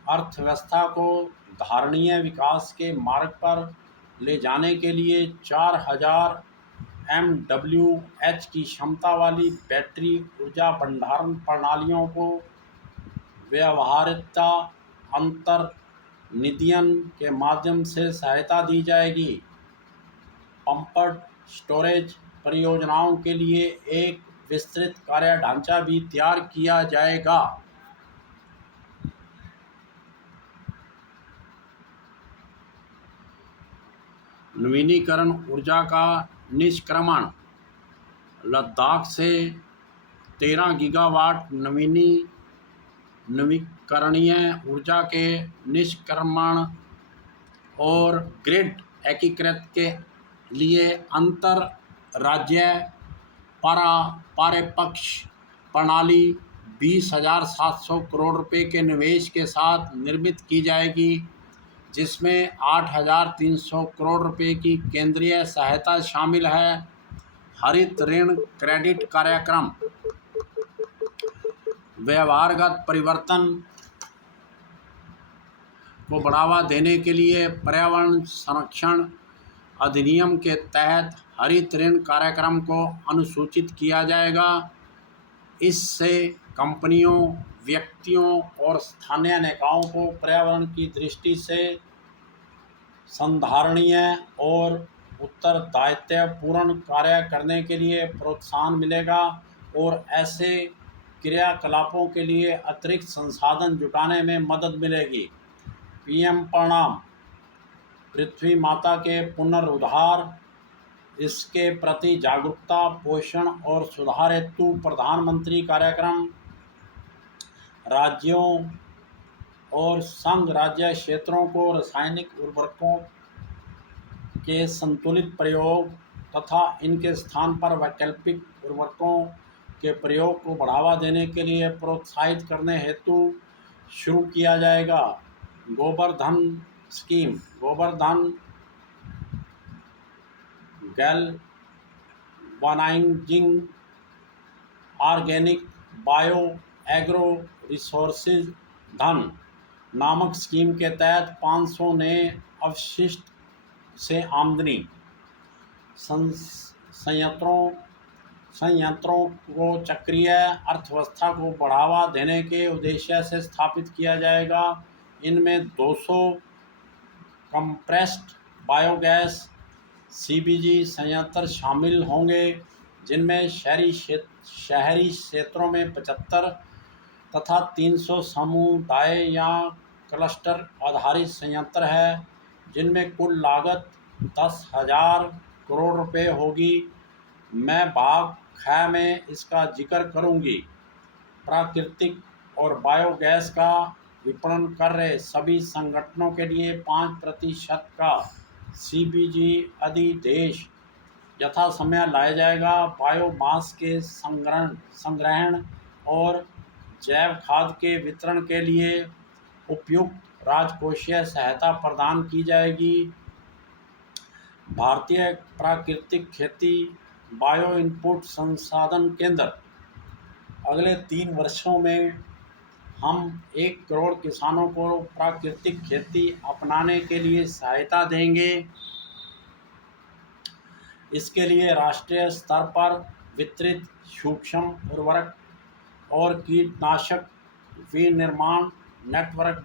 अर्थव्यवस्था को धारणीय विकास के मार्ग पर ले जाने के लिए 4,000 MWH की क्षमता वाली बैटरी ऊर्जा भंडारण प्रणालियों को व्यवहार्यता अंतर्निधियन के माध्यम से सहायता दी जाएगी। पंप्ड स्टोरेज परियोजनाओं के लिए एक विस्तृत कार्य ढांचा भी तैयार किया जाएगा। नवीनीकरण ऊर्जा का निष्क्रमण। लद्दाख से 13 गीगावाट नवीकरणीय ऊर्जा के निष्क्रमण और ग्रिड एकीकृत के लिए अंतर राज्य पारपक्ष प्रणाली 20,700 करोड़ रुपए के निवेश के साथ निर्मित की जाएगी, जिसमें 8,300 करोड़ रुपए की केंद्रीय सहायता शामिल है। हरित ऋण क्रेडिट कार्यक्रम। व्यवहारगत परिवर्तन को बढ़ावा देने के लिए पर्यावरण संरक्षण अधिनियम के तहत हरित ऋण कार्यक्रम को अनुसूचित किया जाएगा। इससे कंपनियों, व्यक्तियों और स्थानीय निकायों को पर्यावरण की दृष्टि से संधारणीय और उत्तरदायित्वपूर्ण कार्य करने के लिए प्रोत्साहन मिलेगा और ऐसे क्रियाकलापों के लिए अतिरिक्त संसाधन जुटाने में मदद मिलेगी। PM परिणाम। पृथ्वी माता के पुनरुद्धार, इसके प्रति जागरूकता, पोषण और सुधार हेतु प्रधानमंत्री कार्यक्रम राज्यों और संघ राज्य क्षेत्रों को रासायनिक उर्वरकों के संतुलित प्रयोग तथा इनके स्थान पर वैकल्पिक उर्वरकों के प्रयोग को बढ़ावा देने के लिए प्रोत्साहित करने हेतु शुरू किया जाएगा। गोबर धन scheme. Govardhan galvanising organic bio agro resources धन नामक स्कीम के तहत 500 नए अवशिष्ट से आमदनी संयंत्रों को चक्रीय अर्थव्यवस्था को बढ़ावा देने के उद्देश्य से स्थापित किया जाएगा। इनमें 200 कंप्रेस्ड बायोगैस CBG संयंत्र शामिल होंगे, जिनमें शहरी क्षेत्रों में 75 तथा 300 समुदाय या क्लस्टर आधारित संयंत्र है, जिनमें कुल लागत 10,000 करोड़ रुपए होगी। मैं भाग ख में इसका जिक्र करूंगी। प्राकृतिक और बायोगैस का विपणन कर रहे सभी संगठनों के लिए 5% का CBG अधिदेश यथा समय लाया जाएगा। बायोमास के संग्रहण और जैव खाद के वितरण के लिए उपयुक्त राजकोषीय सहायता प्रदान की जाएगी। भारतीय प्राकृतिक खेती बायो इनपुट संसाधन केंद्र अगले 3 वर्षों में हम 1 करोड़ किसानों को प्राकृतिक खेती अपनाने के लिए सहायता देंगे। इसके लिए राष्ट्रीय स्तर पर वितरित सूक्ष्म उर्वरक और कीटनाशक विनिर्माण नेटवर्क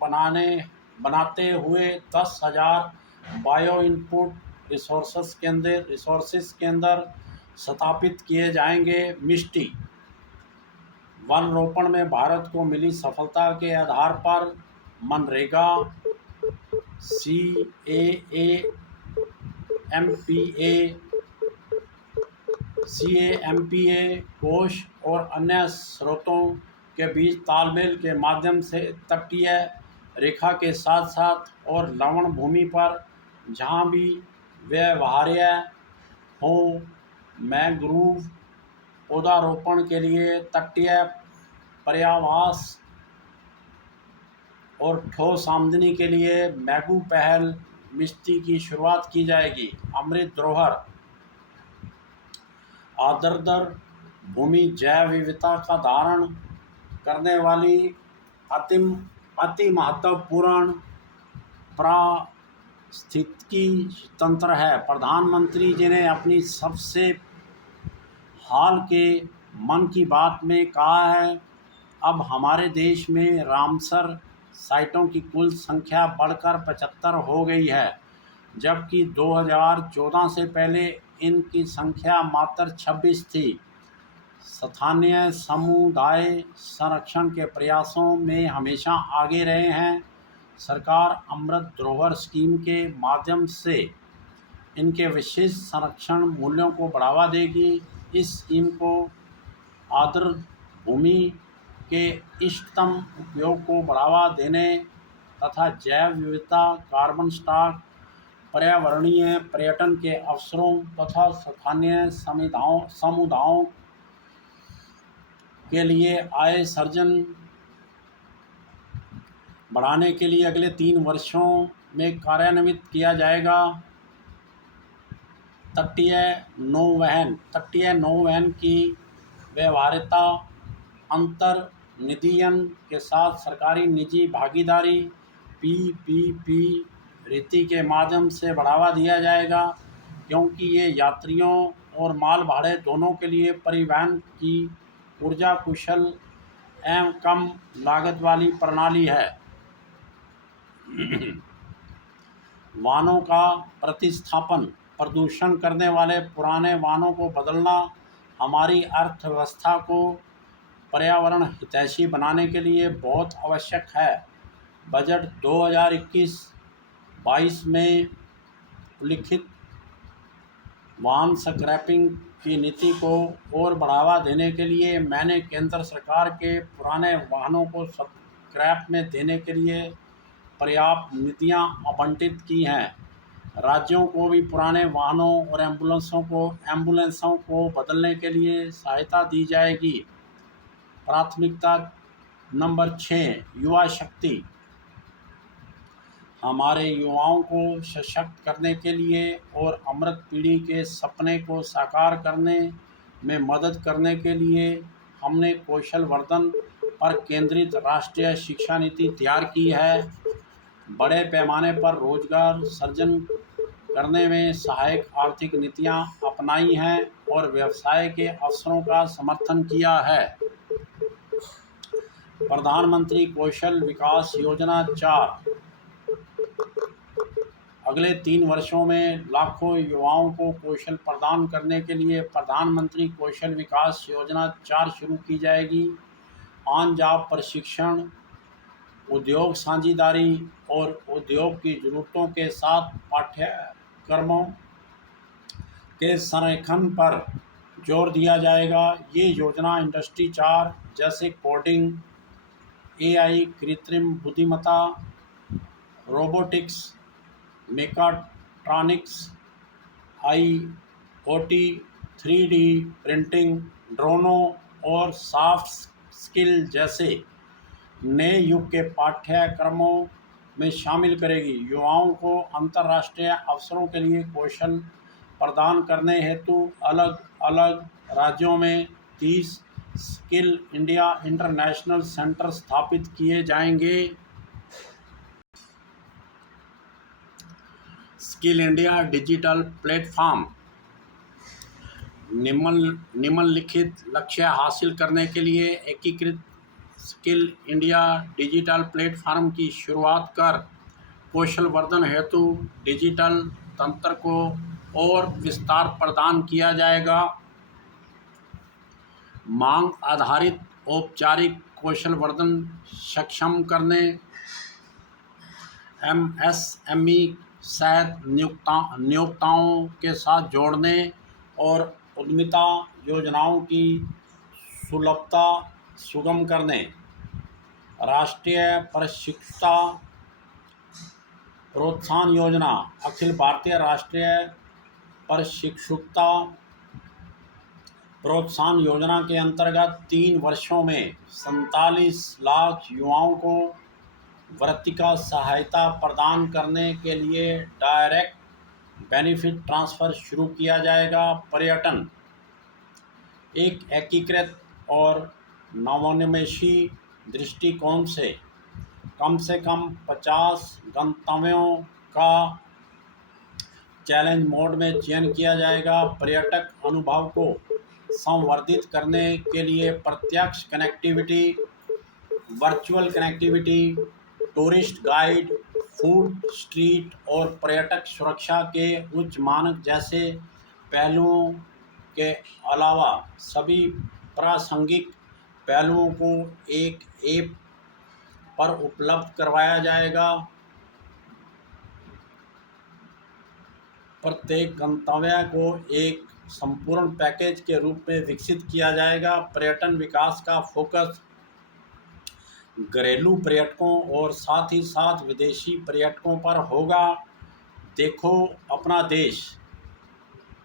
बनाते हुए 10,000 बायो इनपुट रिसोर्सेस केंद्र स्थापित किए जाएंगे। मिष्टी वन रोपण में भारत को मिली सफलता के आधार पर मनरेगा, CAMPA कोष और अन्य स्रोतों के बीच तालमेल के माध्यम से तटीय रेखा के साथ साथ और लवण भूमि पर जहाँ भी व्यवहार्य हो मैंग्रोव पौधारोपण के लिए तटीय पर्यावास और ठोस आमदनी के लिए मैगू पहल मिस्टी की शुरुआत की जाएगी। अमृत धरोहर आर्द्र भूमि जैव विविधता का धारण करने वाली अति महत्वपूर्ण पारिस्थितिकी तंत्र है। प्रधानमंत्री जी ने अपनी सबसे हाल के मन की बात में कहा है, अब हमारे देश में रामसर साइटों की कुल संख्या बढ़कर 75 हो गई है, जबकि 2014 से पहले इनकी संख्या मात्र 26 थी। स्थानीय समुदाय संरक्षण के प्रयासों में हमेशा आगे रहे हैं। सरकार अमृत धरोहर स्कीम के माध्यम से इनके विशेष संरक्षण मूल्यों को बढ़ावा देगी। इस स्कीम को आर्द्र भूमि के इष्टतम उपयोग को बढ़ावा देने तथा जैव विविधता, कार्बन स्टॉक, पर्यावरणीय पर्यटन के अवसरों तथा स्थानीय समुदायों के लिए आय सर्जन बढ़ाने के लिए अगले 3 वर्षों में कार्यान्वित किया जाएगा। तटीय नौवहन की व्यवहार्यता अंतर्निधियन के साथ सरकारी निजी भागीदारी PPP रीति के माध्यम से बढ़ावा दिया जाएगा, क्योंकि ये यात्रियों और माल भाड़े दोनों के लिए परिवहन की ऊर्जा कुशल एवं कम लागत वाली प्रणाली है। वाहनों का प्रतिस्थापन, प्रदूषण करने वाले पुराने वाहनों को बदलना हमारी अर्थव्यवस्था को पर्यावरण हितैषी बनाने के लिए बहुत आवश्यक है। बजट 2021-22 में उल्लिखित वाहन स्क्रैपिंग की नीति को और बढ़ावा देने के लिए मैंने केंद्र सरकार के पुराने वाहनों को स्क्रैप में देने के लिए पर्याप्त निधियां आवंटित की हैं। राज्यों को भी पुराने वाहनों और एम्बुलेंसों को बदलने के लिए सहायता दी जाएगी। प्राथमिकता नंबर 6, युवा शक्ति। हमारे युवाओं को सशक्त करने के लिए और अमृत पीढ़ी के सपने को साकार करने में मदद करने के लिए हमने कौशल वर्धन पर केंद्रित राष्ट्रीय शिक्षा नीति तैयार की है। बड़े पैमाने पर रोजगार सृजन करने में सहायक आर्थिक नीतियां अपनाई हैं और व्यवसाय के अवसरों का समर्थन किया है। प्रधानमंत्री कौशल विकास योजना 4 अगले 3 वर्षों में लाखों युवाओं को कौशल प्रदान करने के लिए प्रधानमंत्री कौशल विकास योजना 4 शुरू की जाएगी। ऑन जॉब प्रशिक्षण, उद्योग साझेदारी और उद्योग की ज़रूरतों के साथ पाठ्यक्रमों के संरेखण पर जोर दिया जाएगा। ये योजना इंडस्ट्री 4 जैसे कोडिंग, AI, कृत्रिम बुद्धिमत्ता, robotics, mechatronics, IoT, 3D printing, ड्रोनों और सॉफ्ट स्किल जैसे नए युग के पाठ्यक्रमों में शामिल करेगी। युवाओं को अंतर्राष्ट्रीय अवसरों के लिए कौशल प्रदान करने हेतु अलग अलग राज्यों में 30 स्किल इंडिया इंटरनेशनल सेंटर स्थापित किए जाएंगे। स्किल इंडिया डिजिटल प्लेटफॉर्म निम्नलिखित लक्ष्य हासिल करने के लिए एकीकृत स्किल इंडिया डिजिटल प्लेटफॉर्म की शुरुआत कर कौशल वर्धन हेतु डिजिटल तंत्र को और विस्तार प्रदान किया जाएगा। मांग आधारित औपचारिक कौशल वर्धन सक्षम करने, एमएसएमई सहित नियोक्ताओं के साथ जोड़ने और उद्यमिता योजनाओं की सुलभता सुगम करने, राष्ट्रीय प्रशिक्षुता प्रोत्साहन योजना अखिल भारतीय राष्ट्रीय प्रशिक्षुता प्रोत्साहन योजना के अंतर्गत 3 वर्षों में 47 लाख युवाओं को वृत्ति का सहायता प्रदान करने के लिए डायरेक्ट बेनिफिट ट्रांसफ़र शुरू किया जाएगा। पर्यटन एक एकीकृत और नवोन्मेषी दृष्टिकोण से कम 50 गंतव्यों का चैलेंज मोड में चयन किया जाएगा। पर्यटक अनुभव को संवर्धित करने के लिए प्रत्यक्ष connectivity, virtual connectivity, tourist guide, food street और पर्यटक सुरक्षा के उच्च मानक जैसे पहलुओं के अलावा सभी प्रासंगिक पहलुओं को एक ऐप पर उपलब्ध करवाया जाएगा। प्रत्येक गंतव्य को एक संपूर्ण पैकेज के रूप में विकसित किया जाएगा। पर्यटन विकास का फोकस घरेलू पर्यटकों और साथ ही साथ विदेशी पर्यटकों पर होगा। देखो अपना देश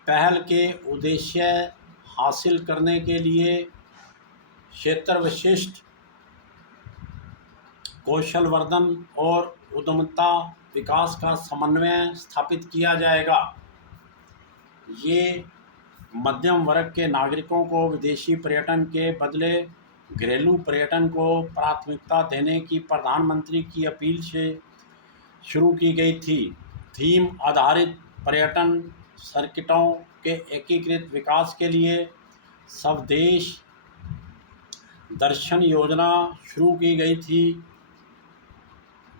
पहल के उद्देश्य हासिल करने के लिए क्षेत्र विशिष्ट कौशल वर्धन और उद्यमिता विकास का समन्वय स्थापित किया जाएगा। ये मध्यम वर्ग के नागरिकों को विदेशी पर्यटन के बदले घरेलू पर्यटन को प्राथमिकता देने की प्रधानमंत्री की अपील से शुरू की गई थी। थीम आधारित पर्यटन सर्किटों के एकीकृत विकास के लिए स्वदेश दर्शन योजना शुरू की गई थी।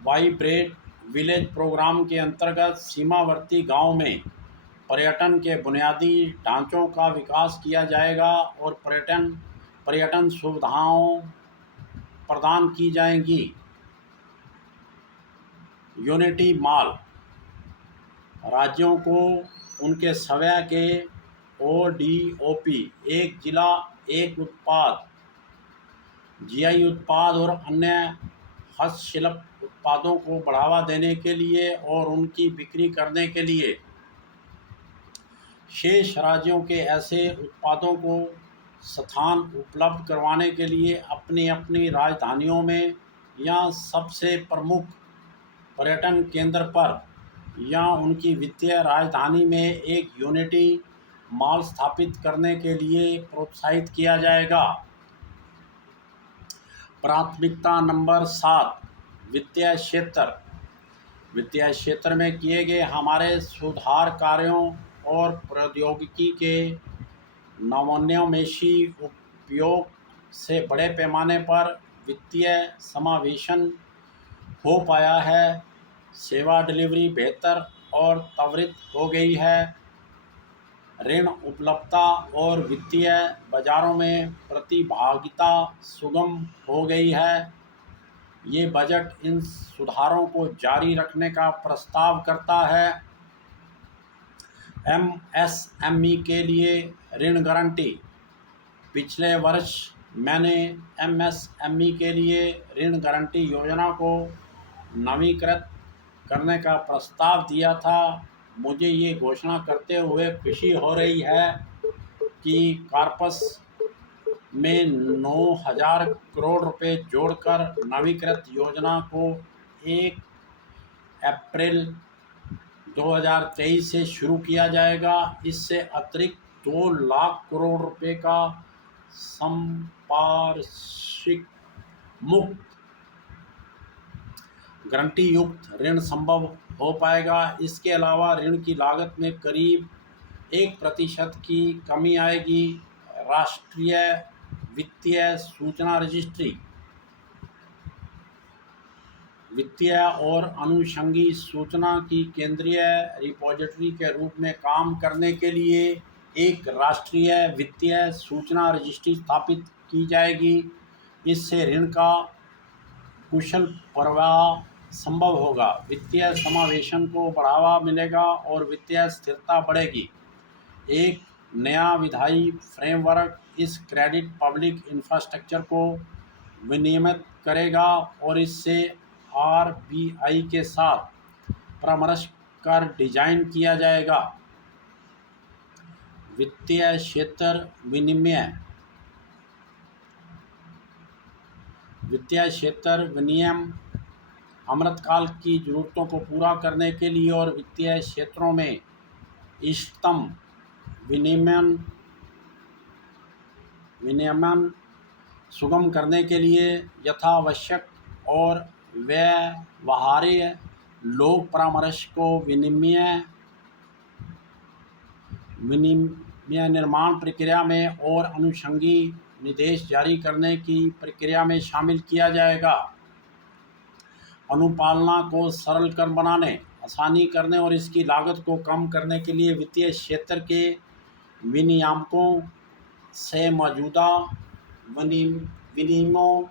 वाइब्रेट विलेज प्रोग्राम के अंतर्गत सीमावर्ती गांव में पर्यटन के बुनियादी ढांचों का विकास किया जाएगा और पर्यटन सुविधाओं प्रदान की जाएंगी। यूनिटी मॉल राज्यों को उनके स्वयं के ओडीओपी एक जिला एक उत्पाद, जीआई उत्पाद और अन्य हस्तशिल्प उत्पादों को बढ़ावा देने के लिए और उनकी बिक्री करने के लिए शेष राज्यों के ऐसे उत्पादों को स्थान उपलब्ध करवाने के लिए अपनी अपनी राजधानियों में या सबसे प्रमुख पर्यटन केंद्र पर या उनकी वित्तीय राजधानी में एक यूनिटी मॉल स्थापित करने के लिए प्रोत्साहित किया जाएगा। प्राथमिकता नंबर 7 वित्तीय क्षेत्र में किए गए हमारे सुधार कार्यों और प्रौद्योगिकी के नवोन्मेषी उपयोग से बड़े पैमाने पर वित्तीय समावेशन हो पाया है। सेवा डिलीवरी बेहतर और त्वरित हो गई है। ऋण उपलब्धता और वित्तीय बाजारों में प्रतिभागिता सुगम हो गई है। ये बजट इन सुधारों को जारी रखने का प्रस्ताव करता है। एमएसएमई के लिए ऋण गारंटी पिछले वर्ष मैंने एमएसएमई के लिए ऋण गारंटी योजना को नवीनीकृत करने का प्रस्ताव दिया था। मुझे ये घोषणा करते हुए खुशी हो रही है कि कॉर्पस में 9,000 करोड़ रुपए जोड़कर नवीनीकृत योजना को 1 अप्रैल 2023 से शुरू किया जाएगा। इससे अतिरिक्त 2 लाख करोड़ रुपए का संपार्श्विक मुक्त गारंटी युक्त ऋण संभव हो पाएगा। इसके अलावा ऋण की लागत में करीब 1% की कमी आएगी। राष्ट्रीय वित्तीय सूचना रजिस्ट्री वित्तीय और अनुषंगी सूचना की केंद्रीय रिपोजिटरी के रूप में काम करने के लिए एक राष्ट्रीय वित्तीय सूचना रजिस्ट्री स्थापित की जाएगी। इससे ऋण का कुशल प्रवाह संभव होगा, वित्तीय समावेशन को बढ़ावा मिलेगा और वित्तीय स्थिरता बढ़ेगी। एक नया विधायी फ्रेमवर्क इस क्रेडिट पब्लिक इंफ्रास्ट्रक्चर को विनियमित करेगा और इससे आरबीआई के साथ परामर्श कर डिजाइन किया जाएगा। वित्तीय क्षेत्र विनियम अमृतकाल की जरूरतों को पूरा करने के लिए और वित्तीय क्षेत्रों में इष्टतम विनियमन सुगम करने के लिए यथावश्यक और व्यवहार्य लोक परामर्श को विनिमय निर्माण प्रक्रिया में और अनुषंगी निर्देश जारी करने की प्रक्रिया में शामिल किया जाएगा। अनुपालना को सरल कर बनाने, आसानी करने और इसकी लागत को कम करने के लिए वित्तीय क्षेत्र के विनियामकों से मौजूदा विनियमों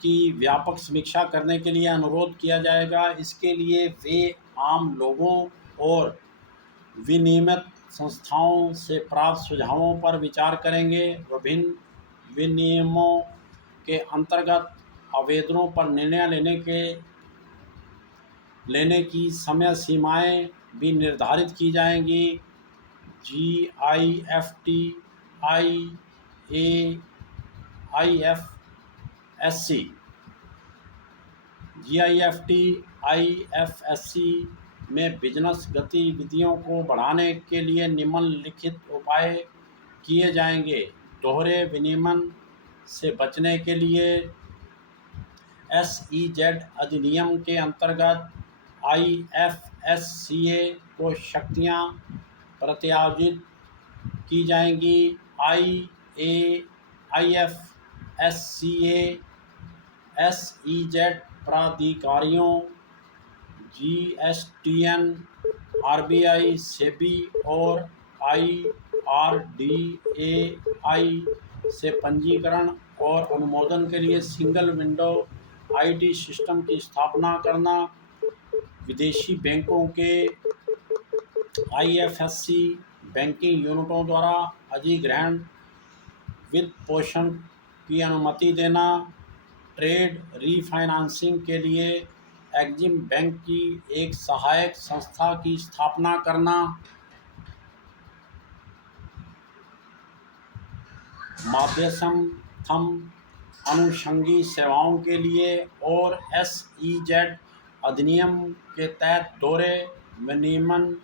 की व्यापक समीक्षा करने के लिए अनुरोध किया जाएगा। इसके लिए वे आम लोगों और विनियमित संस्थाओं से प्राप्त सुझावों पर विचार करेंगे। विभिन्न विनियमों के अंतर्गत आवेदनों पर निर्णय लेने की समय सीमाएं भी निर्धारित की जाएंगी। GIFT IFSC में बिजनेस गतिविधियों को बढ़ाने के लिए निम्नलिखित उपाय किए जाएंगे। दोहरे विनियमन से बचने के लिए SEZ अधिनियम के अंतर्गत IFSCA को शक्तियां प्रत्यायोजित की जाएंगी। IFSCA SEZ प्राधिकारियों GSTN, RBI, सेबी और IRDAI से पंजीकरण और अनुमोदन के लिए सिंगल विंडो ID सिस्टम की स्थापना करना, विदेशी बैंकों के IFSC बैंकिंग यूनिटों द्वारा अधिग्रहण वित्त पोषण की अनुमति देना, ट्रेड रीफाइनेंसिंग के लिए एग्जिम बैंक की एक सहायक संस्था की स्थापना करना, मध्यस्थता अनुषंगी सेवाओं के लिए और SEZ अधिनियम के तहत दोहरे विनियमन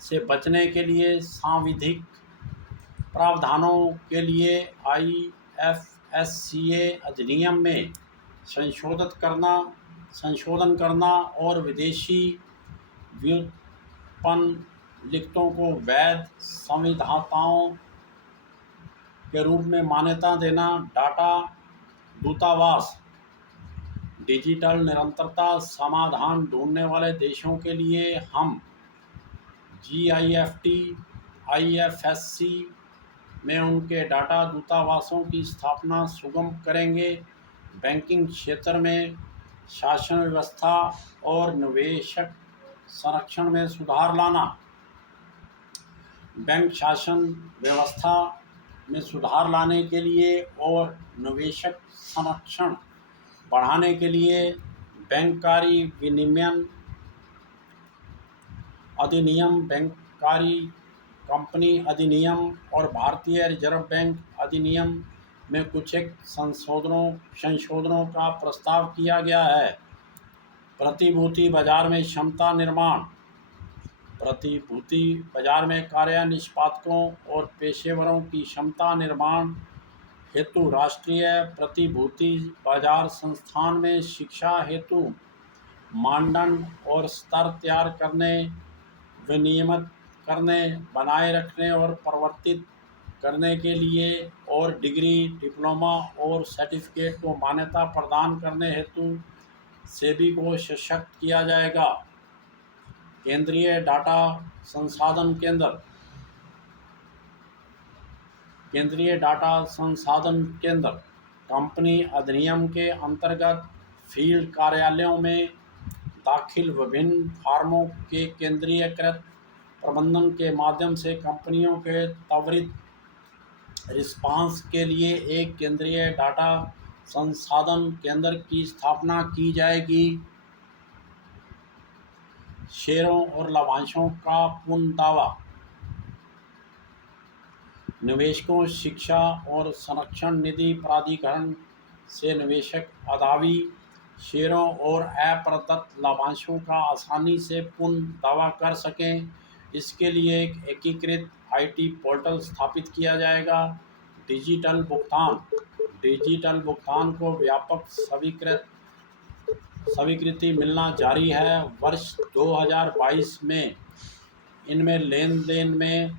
से बचने के लिए सांविधिक प्रावधानों के लिए IFSCA अधिनियम में संशोधन करना और विदेशी व्युत्पन्न लिखतों को वैध संविदाताओं के रूप में मान्यता देना, डाटा दूतावास, डिजिटल निरंतरता समाधान ढूंढने वाले देशों के लिए हम GIFT IFSC में उनके डाटा दूतावासों की स्थापना सुगम करेंगे। बैंकिंग क्षेत्र में शासन व्यवस्था और निवेशक संरक्षण में सुधार लाना, बैंक शासन व्यवस्था में सुधार लाने के लिए और निवेशक संरक्षण बढ़ाने के लिए बैंककारी विनियमन अधिनियम, बैंककारी कंपनी अधिनियम और भारतीय रिजर्व बैंक अधिनियम में कुछ एक संशोधनों का प्रस्ताव किया गया है। प्रतिभूति बाजार में क्षमता निर्माण, प्रतिभूति बाजार में कार्य निष्पादकों और पेशेवरों की क्षमता निर्माण हेतु राष्ट्रीय प्रतिभूति बाजार संस्थान में शिक्षा हेतु मानदंड और स्तर तैयार करने, विनियमित करने, बनाए रखने और परिवर्तित करने के लिए और डिग्री, डिप्लोमा और सर्टिफिकेट को मान्यता प्रदान करने हेतु सेबी को सशक्त किया जाएगा। केंद्रीय डाटा संसाधन केंद्र केंद्रीय डाटा संसाधन केंद्र कंपनी अधिनियम के अंतर्गत फील्ड कार्यालयों में दाखिल विभिन्न फर्मों के केंद्रीयकृत प्रबंधन के माध्यम से कंपनियों के त्वरित रिस्पांस के लिए एक केंद्रीय डाटा संसाधन केंद्र की स्थापना की जाएगी। शेयरों और लाभांशों का पुनः दावा, निवेशकों, शिक्षा और संरक्षण निधि प्राधिकरण से निवेशक अदावी शेयरों और अप्रदत्त लाभांशों का आसानी से पुनः दावा कर सकें। इसके लिए एक एकीकृत आईटी पोर्टल स्थापित किया जाएगा। डिजिटल भुगतान को व्यापक स्वीकृति मिलना जारी है। वर्ष 2022 में इनमें लेन देन में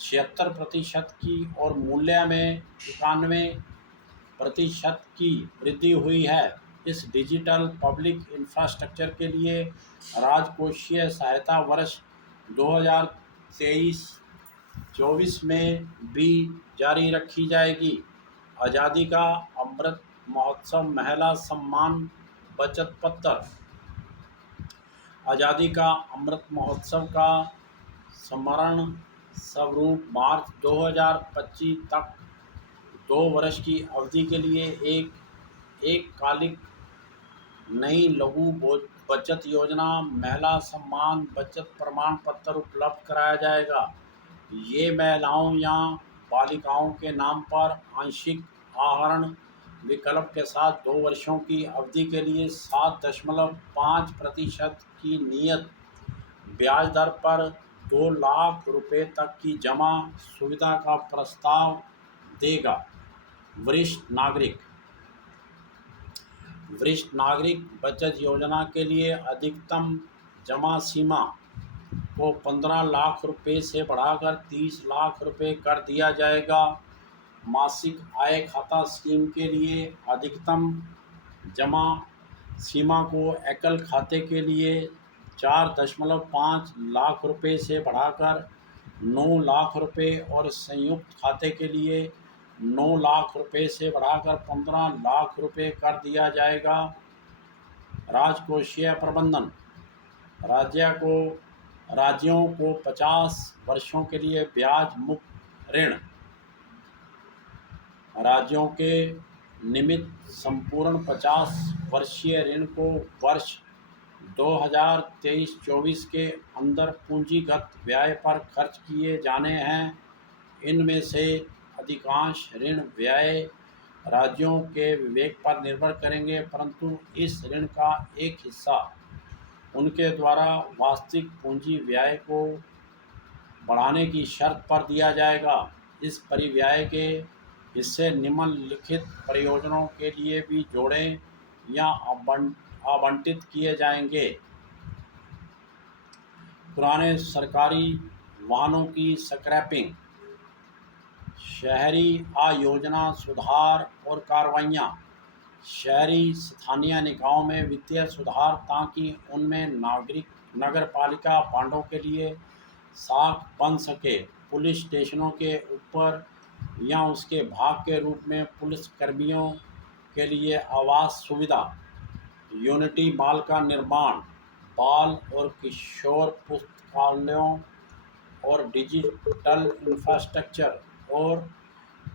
76% की और मूल्य में 91% की वृद्धि हुई है। इस डिजिटल पब्लिक इंफ्रास्ट्रक्चर के लिए राजकोषीय सहायता वर्ष 2023-24 में भी जारी रखी जाएगी। आज़ादी का अमृत महोत्सव महिला सम्मान बचत पत्र, आज़ादी का अमृत महोत्सव का स्मरण स्वरूप मार्च 2025 तक 2 वर्ष की अवधि के लिए एक कालिक नई लघु बचत योजना महिला सम्मान बचत प्रमाण पत्र उपलब्ध कराया जाएगा। ये महिलाओं या बालिकाओं के नाम पर आंशिक आहरण विकल्प के साथ 2 वर्षों की अवधि के लिए 7.5% की नियत ब्याज दर पर 2 लाख रुपए तक की जमा सुविधा का प्रस्ताव देगा। वरिष्ठ नागरिक बचत योजना के लिए अधिकतम जमा सीमा को 15 लाख रुपए से बढ़ाकर 30 लाख रुपए कर दिया जाएगा। मासिक आय खाता स्कीम के लिए अधिकतम जमा सीमा को एकल खाते के लिए 4.5 लाख रुपए से बढ़ाकर 9 लाख रुपए और संयुक्त खाते के लिए 9 लाख रुपए से बढ़ाकर 15 लाख रुपए कर दिया जाएगा। राजकोषीय प्रबंधन, राज्यों को 50 वर्षों के लिए ब्याज मुक्त ऋण, राज्यों के निमित्त संपूर्ण 50 वर्षीय ऋण को वर्ष 2023-24 के अंदर पूंजीगत व्यय पर खर्च किए जाने हैं। इनमें से अधिकांश ऋण व्यय राज्यों के विवेक पर निर्भर करेंगे, परंतु इस ऋण का एक हिस्सा उनके द्वारा वास्तविक पूंजी व्यय को बढ़ाने की शर्त पर दिया जाएगा। इस परिव्यय के हिस्से निम्नलिखित परियोजनाओं के लिए भी जोड़े या आवंटित किए जाएंगे। पुराने सरकारी वाहनों की स्क्रैपिंग, शहरी आयोजना सुधार और कार्रवाइयाँ, शहरी स्थानीय निकायों में वित्तीय सुधार ताकि उनमें नगरपालिका बांडों के लिए साख बन सके, पुलिस स्टेशनों के ऊपर या उसके भाग के रूप में पुलिस कर्मियों के लिए आवास सुविधा, यूनिटी मॉल का निर्माण, बाल और किशोर पुस्तकालयों और डिजिटल इंफ्रास्ट्रक्चर और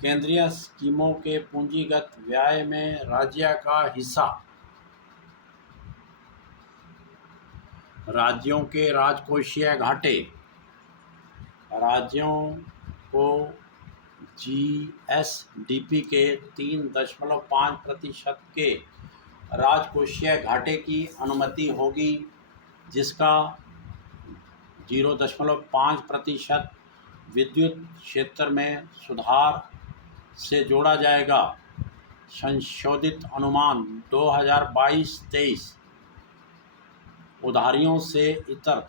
केंद्रीय स्कीमों के पूंजीगत व्यय में राज्य का हिस्सा। राज्यों के राजकोषीय घाटे, राज्यों को जीएसडीपी के 3.5% के राजकोषीय घाटे की अनुमति होगी, जिसका 0.5% विद्युत क्षेत्र में सुधार, से जोड़ा जाएगा। संशोधित अनुमान 2022-23 उधारियों से इतर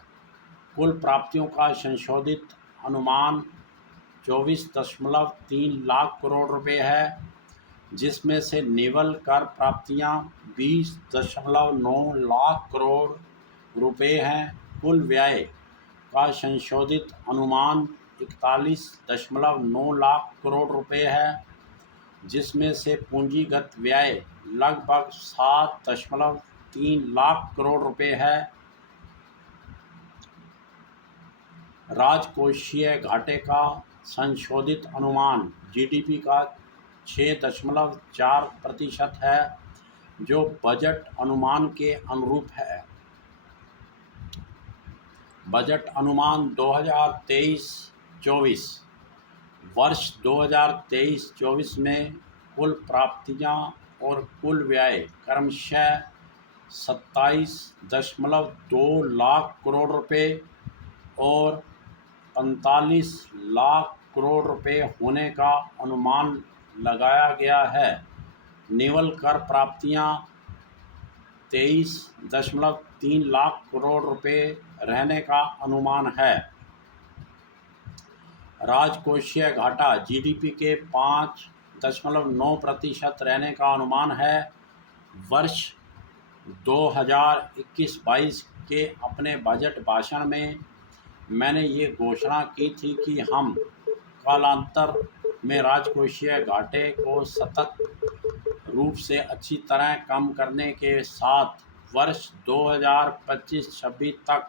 कुल प्राप्तियों का संशोधित अनुमान 24.3 लाख करोड़ रुपए है, जिसमें से निवल कर प्राप्तियां 20.9 लाख करोड़ रुपए हैं। कुल व्यय का संशोधित अनुमान 41.9 लाख करोड़ रुपए है, जिसमें से पूंजीगत व्यय लगभग 7.3 लाख करोड़ रुपए है। राजकोषीय घाटे का संशोधित अनुमान जीडीपी का 6.4% है, जो बजट अनुमान के अनुरूप है। बजट अनुमान 2023-24 वर्ष 2023-24 में कुल प्राप्तियां और कुल व्यय क्रमशः 27.2 लाख करोड़ रुपए और 45 लाख करोड़ रुपए होने का अनुमान लगाया गया है। निवल कर प्राप्तियां 23.3 लाख करोड़ रुपए रहने का अनुमान है। राजकोषीय घाटा जीडीपी के 5.9% रहने का अनुमान है। वर्ष 2021-22 के अपने बजट भाषण में मैंने ये घोषणा की थी कि हम कालांतर में राजकोषीय घाटे को सतत रूप से अच्छी तरह कम करने के साथ वर्ष 2025-26 तक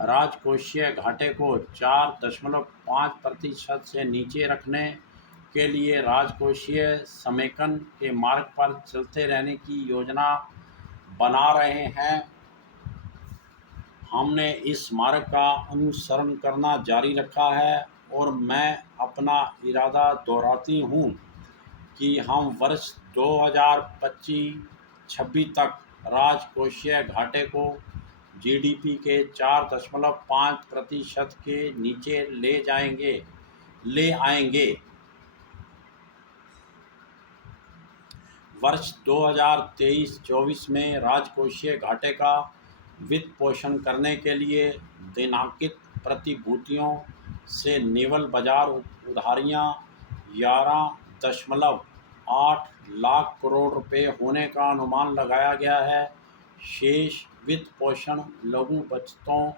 राजकोषीय घाटे को 4.5% से नीचे रखने के लिए राजकोषीय समेकन के मार्ग पर चलते रहने की योजना बना रहे हैं। हमने इस मार्ग का अनुसरण करना जारी रखा है और मैं अपना इरादा दोहराती हूँ कि हम वर्ष 2025-26 तक राजकोषीय घाटे को जीडीपी के 4.5% के नीचे ले आएंगे। वर्ष 2023-24 में राजकोषीय घाटे का वित्त पोषण करने के लिए दिनांकित प्रतिभूतियों से निवल बाजार उधारियां 11.8 लाख करोड़ रुपए होने का अनुमान लगाया गया है। शेष वित्त पोषण लघु बचतों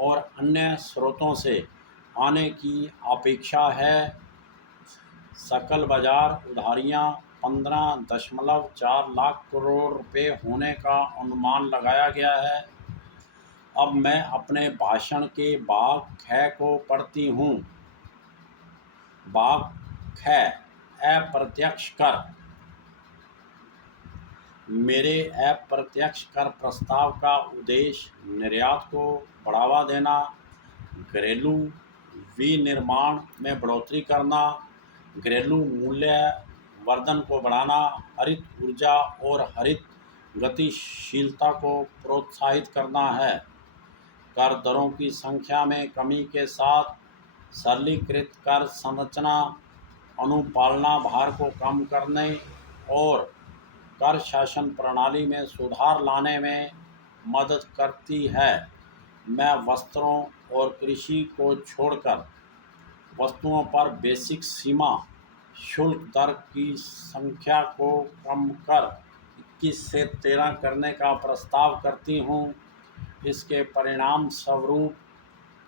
और अन्य स्रोतों से आने की अपेक्षा है। सकल बाजार उधारियां 15.4 लाख करोड़ रुपए होने का अनुमान लगाया गया है। अब मैं अपने भाषण के भाग ख को पढ़ती हूँ। भाग ख, अप्रत्यक्ष कर। मेरे अप्रत्यक्ष कर प्रस्ताव का उद्देश्य निर्यात को बढ़ावा देना, घरेलू विनिर्माण में बढ़ोतरी करना, घरेलू मूल्य वर्धन को बढ़ाना, हरित ऊर्जा और हरित गतिशीलता को प्रोत्साहित करना है। कर दरों की संख्या में कमी के साथ सरलीकृत कर संरचना अनुपालना भार को कम करने और कर शासन प्रणाली में सुधार लाने में मदद करती है। मैं वस्त्रों और कृषि को छोड़कर वस्तुओं पर बेसिक सीमा शुल्क दर की संख्या को कम कर 21 से 13 करने का प्रस्ताव करती हूँ। इसके परिणाम स्वरूप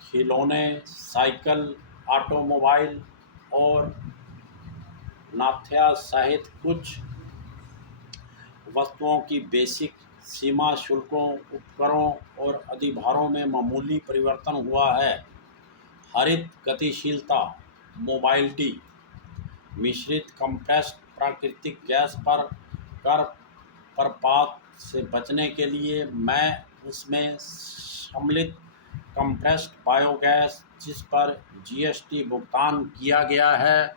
खिलौने, साइकिल, ऑटोमोबाइल और नाथ्या सहित कुछ वस्तुओं की बेसिक सीमा शुल्कों, उपकरों और अधिभारों में मामूली परिवर्तन हुआ है। हरित गतिशीलता, मोबाइलिटी, मिश्रित कंप्रेस्ड प्राकृतिक गैस पर कर प्रपात से बचने के लिए मैं उसमें सम्मिलित कंप्रेस्ड बायोगैस, जिस पर जीएसटी भुगतान किया गया है,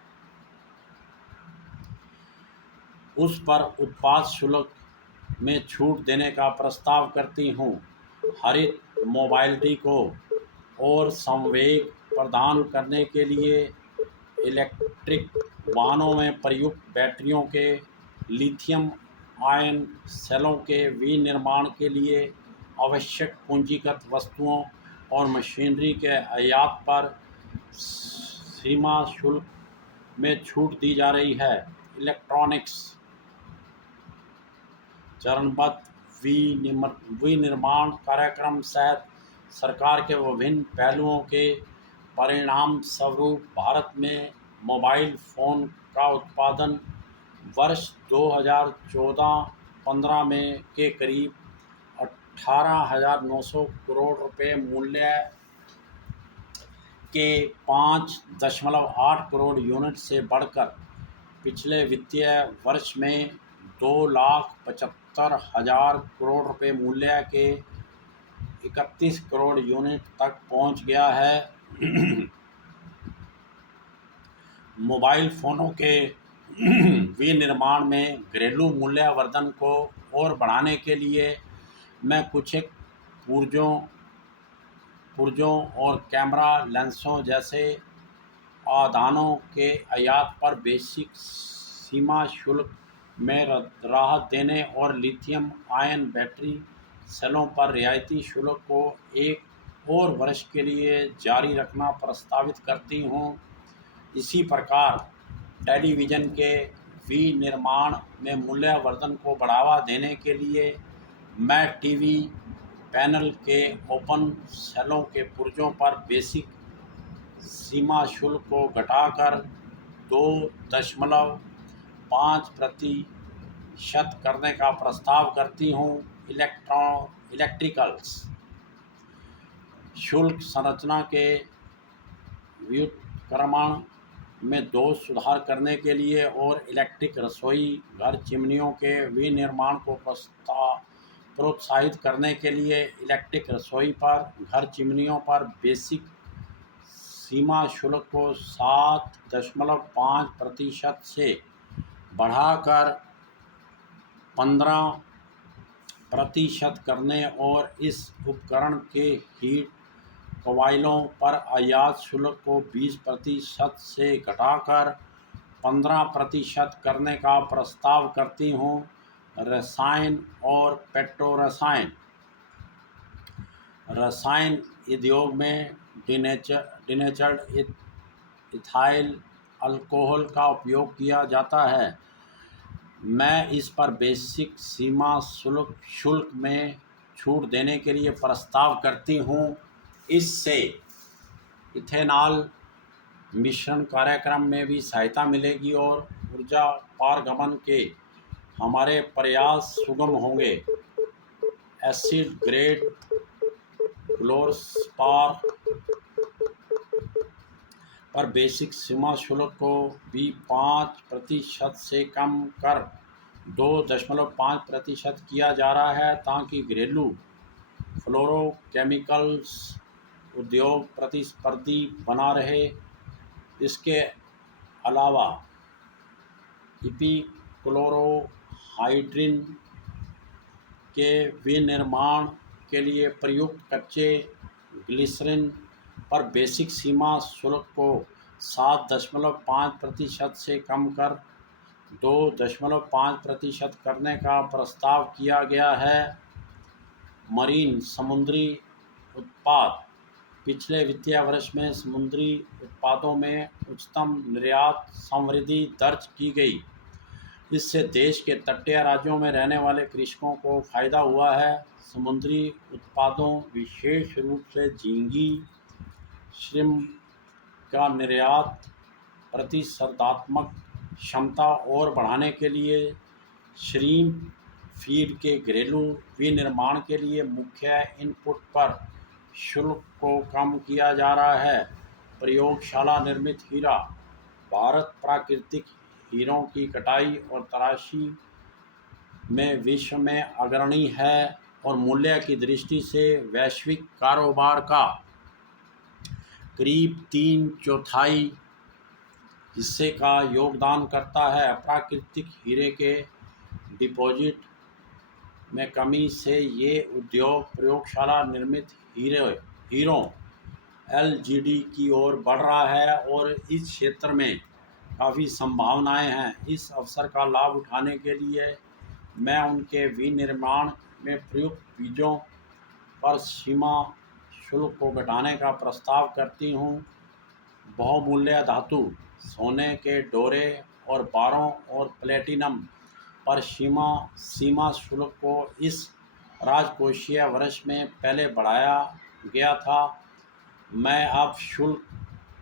उस पर उत्पाद शुल्क में छूट देने का प्रस्ताव करती हूँ। हरित मोबाइलिटी को और संवेग प्रदान करने के लिए इलेक्ट्रिक वाहनों में प्रयुक्त बैटरियों के लिथियम आयन सेलों के विनिर्माण के लिए आवश्यक पूंजीगत वस्तुओं और मशीनरी के आयात पर सीमा शुल्क में छूट दी जा रही है। इलेक्ट्रॉनिक्स चरणबद्ध विनिर्माण कार्यक्रम सहित सरकार के विभिन्न पहलुओं के परिणाम स्वरूप भारत में मोबाइल फ़ोन का उत्पादन वर्ष 2014-15 में के करीब 18,900 करोड़ रुपए मूल्य के 5.8 करोड़ यूनिट से बढ़कर पिछले वित्तीय वर्ष में 2,75,000 करोड़ रुपए मूल्य के 31 करोड़ यूनिट तक पहुंच गया है। मोबाइल फ़ोनों के विनिर्माण में घरेलू मूल्यवर्धन को और बढ़ाने के लिए मैं कुछ एक पुर्जों और कैमरा लेंसों जैसे आदानों के आयात पर बेसिक सीमा शुल्क में राहत देने और लिथियम आयन बैटरी सेलों पर रियायती शुल्क को एक और वर्ष के लिए जारी रखना प्रस्तावित करती हूँ। इसी प्रकार टेलीविज़न के विनिर्माण में मूल्यवर्धन को बढ़ावा देने के लिए मैं टीवी पैनल के ओपन सेलों के पुर्जों पर बेसिक सीमा शुल्क को घटाकर 2.5% करने का प्रस्ताव करती हूँ। इलेक्ट्रिकल्स शुल्क संरचना के व्युत्क्रमण में दोष सुधार करने के लिए और इलेक्ट्रिक रसोई घर चिमनियों के विनिर्माण को प्रोत्साहित करने के लिए इलेक्ट्रिक रसोई पर घर चिमनियों पर बेसिक सीमा शुल्क को 7.5% से बढ़ाकर 15% करने और इस उपकरण के हीट कॉइलों पर आयात शुल्क को 20% से घटाकर 15% करने का प्रस्ताव करती हूँ। रसायन और रसायन उद्योग में डिनेचर्ड इथाइल अल्कोहल का उपयोग किया जाता है। मैं इस पर बेसिक सीमा शुल्क में छूट देने के लिए प्रस्ताव करती हूँ। इससे इथेनॉल मिश्रण कार्यक्रम में भी सहायता मिलेगी और ऊर्जा पारगमन के हमारे प्रयास सुगम होंगे। एसिड ग्रेड क्लोरोस्पार पर बेसिक सीमा शुल्क को भी 5% से कम कर 2.5% किया जा रहा है ताकि घरेलू फ्लोरोकेमिकल्स उद्योग प्रतिस्पर्धी बना रहे। इसके अलावा इपीक्लोरोहाइड्रिन के विनिर्माण के लिए प्रयुक्त कच्चे ग्लिसरीन पर बेसिक सीमा शुल्क को 7.5% से कम कर 2.5% करने का प्रस्ताव किया गया है। मरीन समुद्री उत्पाद पिछले वित्तीय वर्ष में समुद्री उत्पादों में उच्चतम निर्यात समृद्धि दर्ज की गई। इससे देश के तटीय राज्यों में रहने वाले कृषकों को फायदा हुआ है। समुद्री उत्पादों विशेष रूप से झींगी श्रिम्प का निर्यात प्रतिस्पर्धात्मक क्षमता और बढ़ाने के लिए श्रिम्प फीड के घरेलू विनिर्माण के लिए मुख्य इनपुट पर शुल्क को कम किया जा रहा है। प्रयोगशाला निर्मित हीरा भारत प्राकृतिक हीरों की कटाई और तराशी में विश्व में अग्रणी है और मूल्य की दृष्टि से वैश्विक कारोबार का करीब 3/4 हिस्से का योगदान करता है। प्राकृतिक हीरे के डिपॉजिट में कमी से ये उद्योग प्रयोगशाला निर्मित हीरों एलजीडी की ओर बढ़ रहा है और इस क्षेत्र में काफ़ी संभावनाएं हैं। इस अवसर का लाभ उठाने के लिए मैं उनके विनिर्माण में प्रयुक्त बीजों पर सीमा शुल्क को घटाने का प्रस्ताव करती हूँ। बहुमूल्य धातु, सोने के डोरे और बारों और प्लेटिनम पर सीमा शुल्क को इस राजकोषीय वर्ष में पहले बढ़ाया गया था। मैं अब शुल्क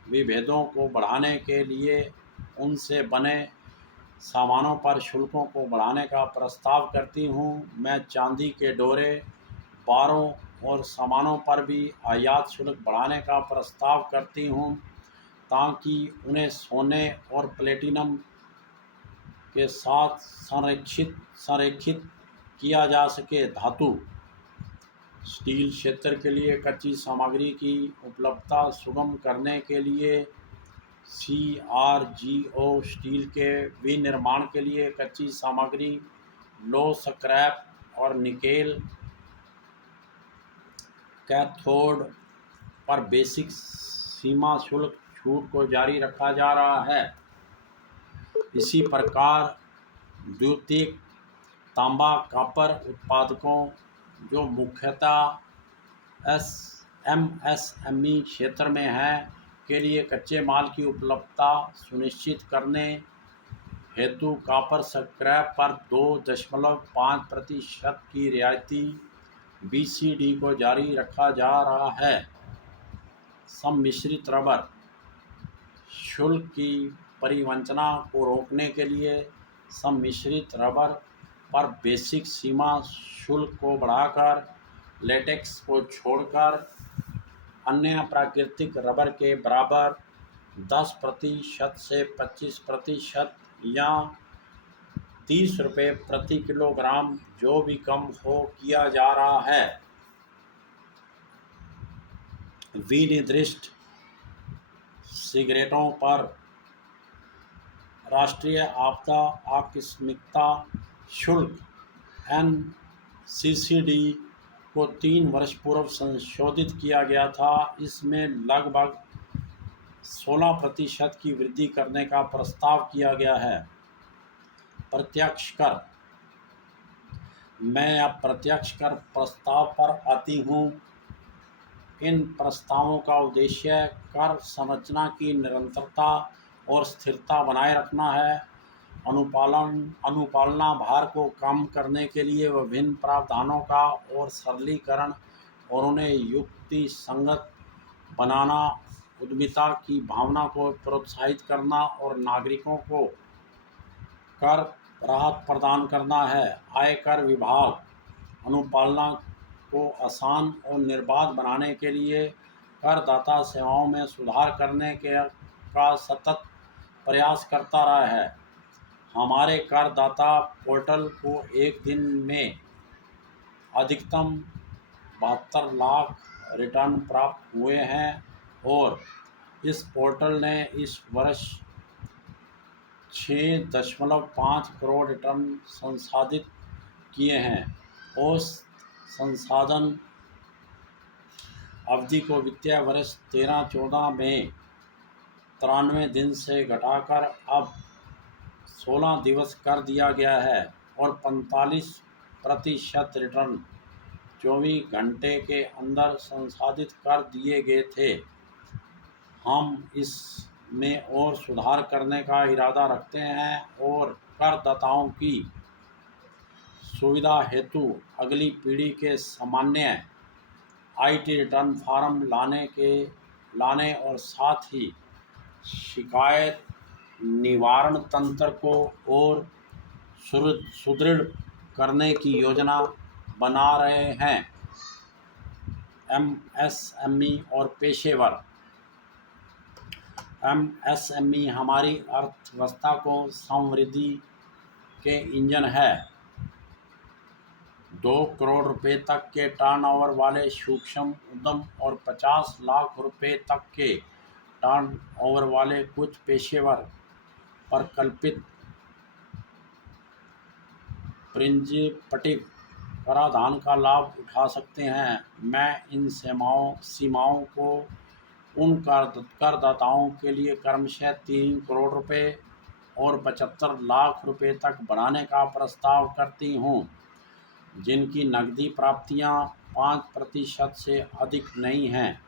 विभेदों को बढ़ाने के लिए उनसे बने सामानों पर शुल्कों को बढ़ाने का प्रस्ताव करती हूँ। मैं चांदी के डोरे, बारों और सामानों पर भी आयात शुल्क बढ़ाने का प्रस्ताव करती हूँ ताकि उन्हें सोने और प्लेटिनम के साथ संरेखित किया जा सके। धातु स्टील क्षेत्र के लिए कच्ची सामग्री की उपलब्धता सुगम करने के लिए CRGO स्टील के विनिर्माण के लिए कच्ची सामग्री, लो स्क्रैप और निकेल कैथोड पर बेसिक सीमा शुल्क छूट को जारी रखा जा रहा है। इसी प्रकार द्वितीयक तांबा कॉपर उत्पादकों जो मुख्यतः MSME क्षेत्र में हैं के लिए कच्चे माल की उपलब्धता सुनिश्चित करने हेतु कॉपर स्क्रैप पर 2.5% की रियायती BCD को जारी रखा जा रहा है। सम्मिश्रित रबर शुल्क की परिवंचना को रोकने के लिए सम्मिश्रित रबर पर बेसिक सीमा शुल्क को बढ़ाकर लेटेक्स को छोड़कर अन्य प्राकृतिक रबर के बराबर 10% से 25% या ₹30 प्रति किलोग्राम जो भी कम हो किया जा रहा है। विनिर्दिष्ट सिगरेटों पर राष्ट्रीय आपदा आकस्मिकता शुल्क NCCD को 3 वर्ष पूर्व संशोधित किया गया था। इसमें लगभग 16% की वृद्धि करने का प्रस्ताव किया गया है। प्रत्यक्ष कर। मैं अब प्रत्यक्ष कर प्रस्ताव पर आती हूँ। इन प्रस्तावों का उद्देश्य कर संरचना की निरंतरता और स्थिरता बनाए रखना है। अनुपालना भार को कम करने के लिए विभिन्न प्रावधानों का और सरलीकरण और उन्हें युक्ति संगत बनाना, उद्यमिता की भावना को प्रोत्साहित करना और नागरिकों को कर राहत प्रदान करना है। आयकर विभाग अनुपालना को आसान और निर्बाध बनाने के लिए करदाता सेवाओं में सुधार करने का सतत प्रयास करता रहा है। हमारे करदाता पोर्टल को एक दिन में अधिकतम 72 लाख रिटर्न प्राप्त हुए हैं और इस पोर्टल ने इस वर्ष 6.5 करोड़ रिटर्न संसाधित किए हैं। औसत संसाधन अवधि को वित्तीय वर्ष 13-14 में 93 दिन से घटाकर अब 16 दिवस कर दिया गया है और 45% रिटर्न 24 घंटे के अंदर संसाधित कर दिए गए थे। हम इसमें और सुधार करने का इरादा रखते हैं और करदाताओं की सुविधा हेतु अगली पीढ़ी के सामान्य IT रिटर्न फार्म लाने और साथ ही शिकायत निवारण तंत्र को और सुदृढ़ करने की योजना बना रहे हैं। MSME और पेशेवर। MSME हमारी अर्थव्यवस्था को समृद्धि के इंजन है। 2 करोड़ रुपए तक के टर्नओवर वाले सूक्ष्म उद्यम और 50 लाख रुपए तक के टर्नओवर वाले कुछ पेशेवर प्रकल्पित प्रिंजिपटिव कराधान का लाभ उठा सकते हैं। मैं इन सीमाओं को उन करदाताओं के लिए क्रमशः 3 करोड़ रुपए और 75 लाख रुपए तक बढ़ाने का प्रस्ताव करती हूँ, जिनकी नकदी प्राप्तियाँ 5% से अधिक नहीं हैं।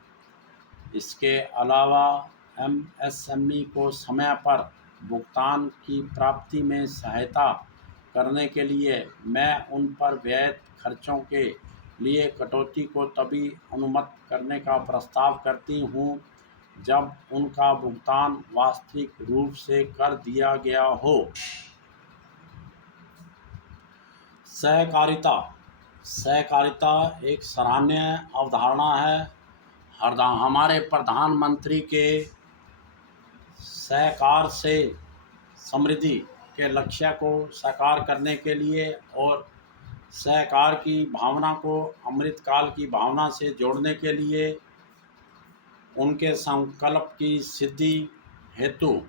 इसके अलावा एमएसएमई को समय पर भुगतान की प्राप्ति में सहायता करने के लिए मैं उन पर व्यय खर्चों के लिए कटौती को तभी अनुमत करने का प्रस्ताव करती हूँ जब उनका भुगतान वास्तविक रूप से कर दिया गया हो। सहकारिता सहकारिता एक सराहनीय अवधारणा है। हमारे प्रधानमंत्री के सहकार से समृद्धि के लक्ष्य को साकार करने के लिए और सहकार की भावना को अमृतकाल की भावना से जोड़ने के लिए उनके संकल्प की सिद्धि हेतु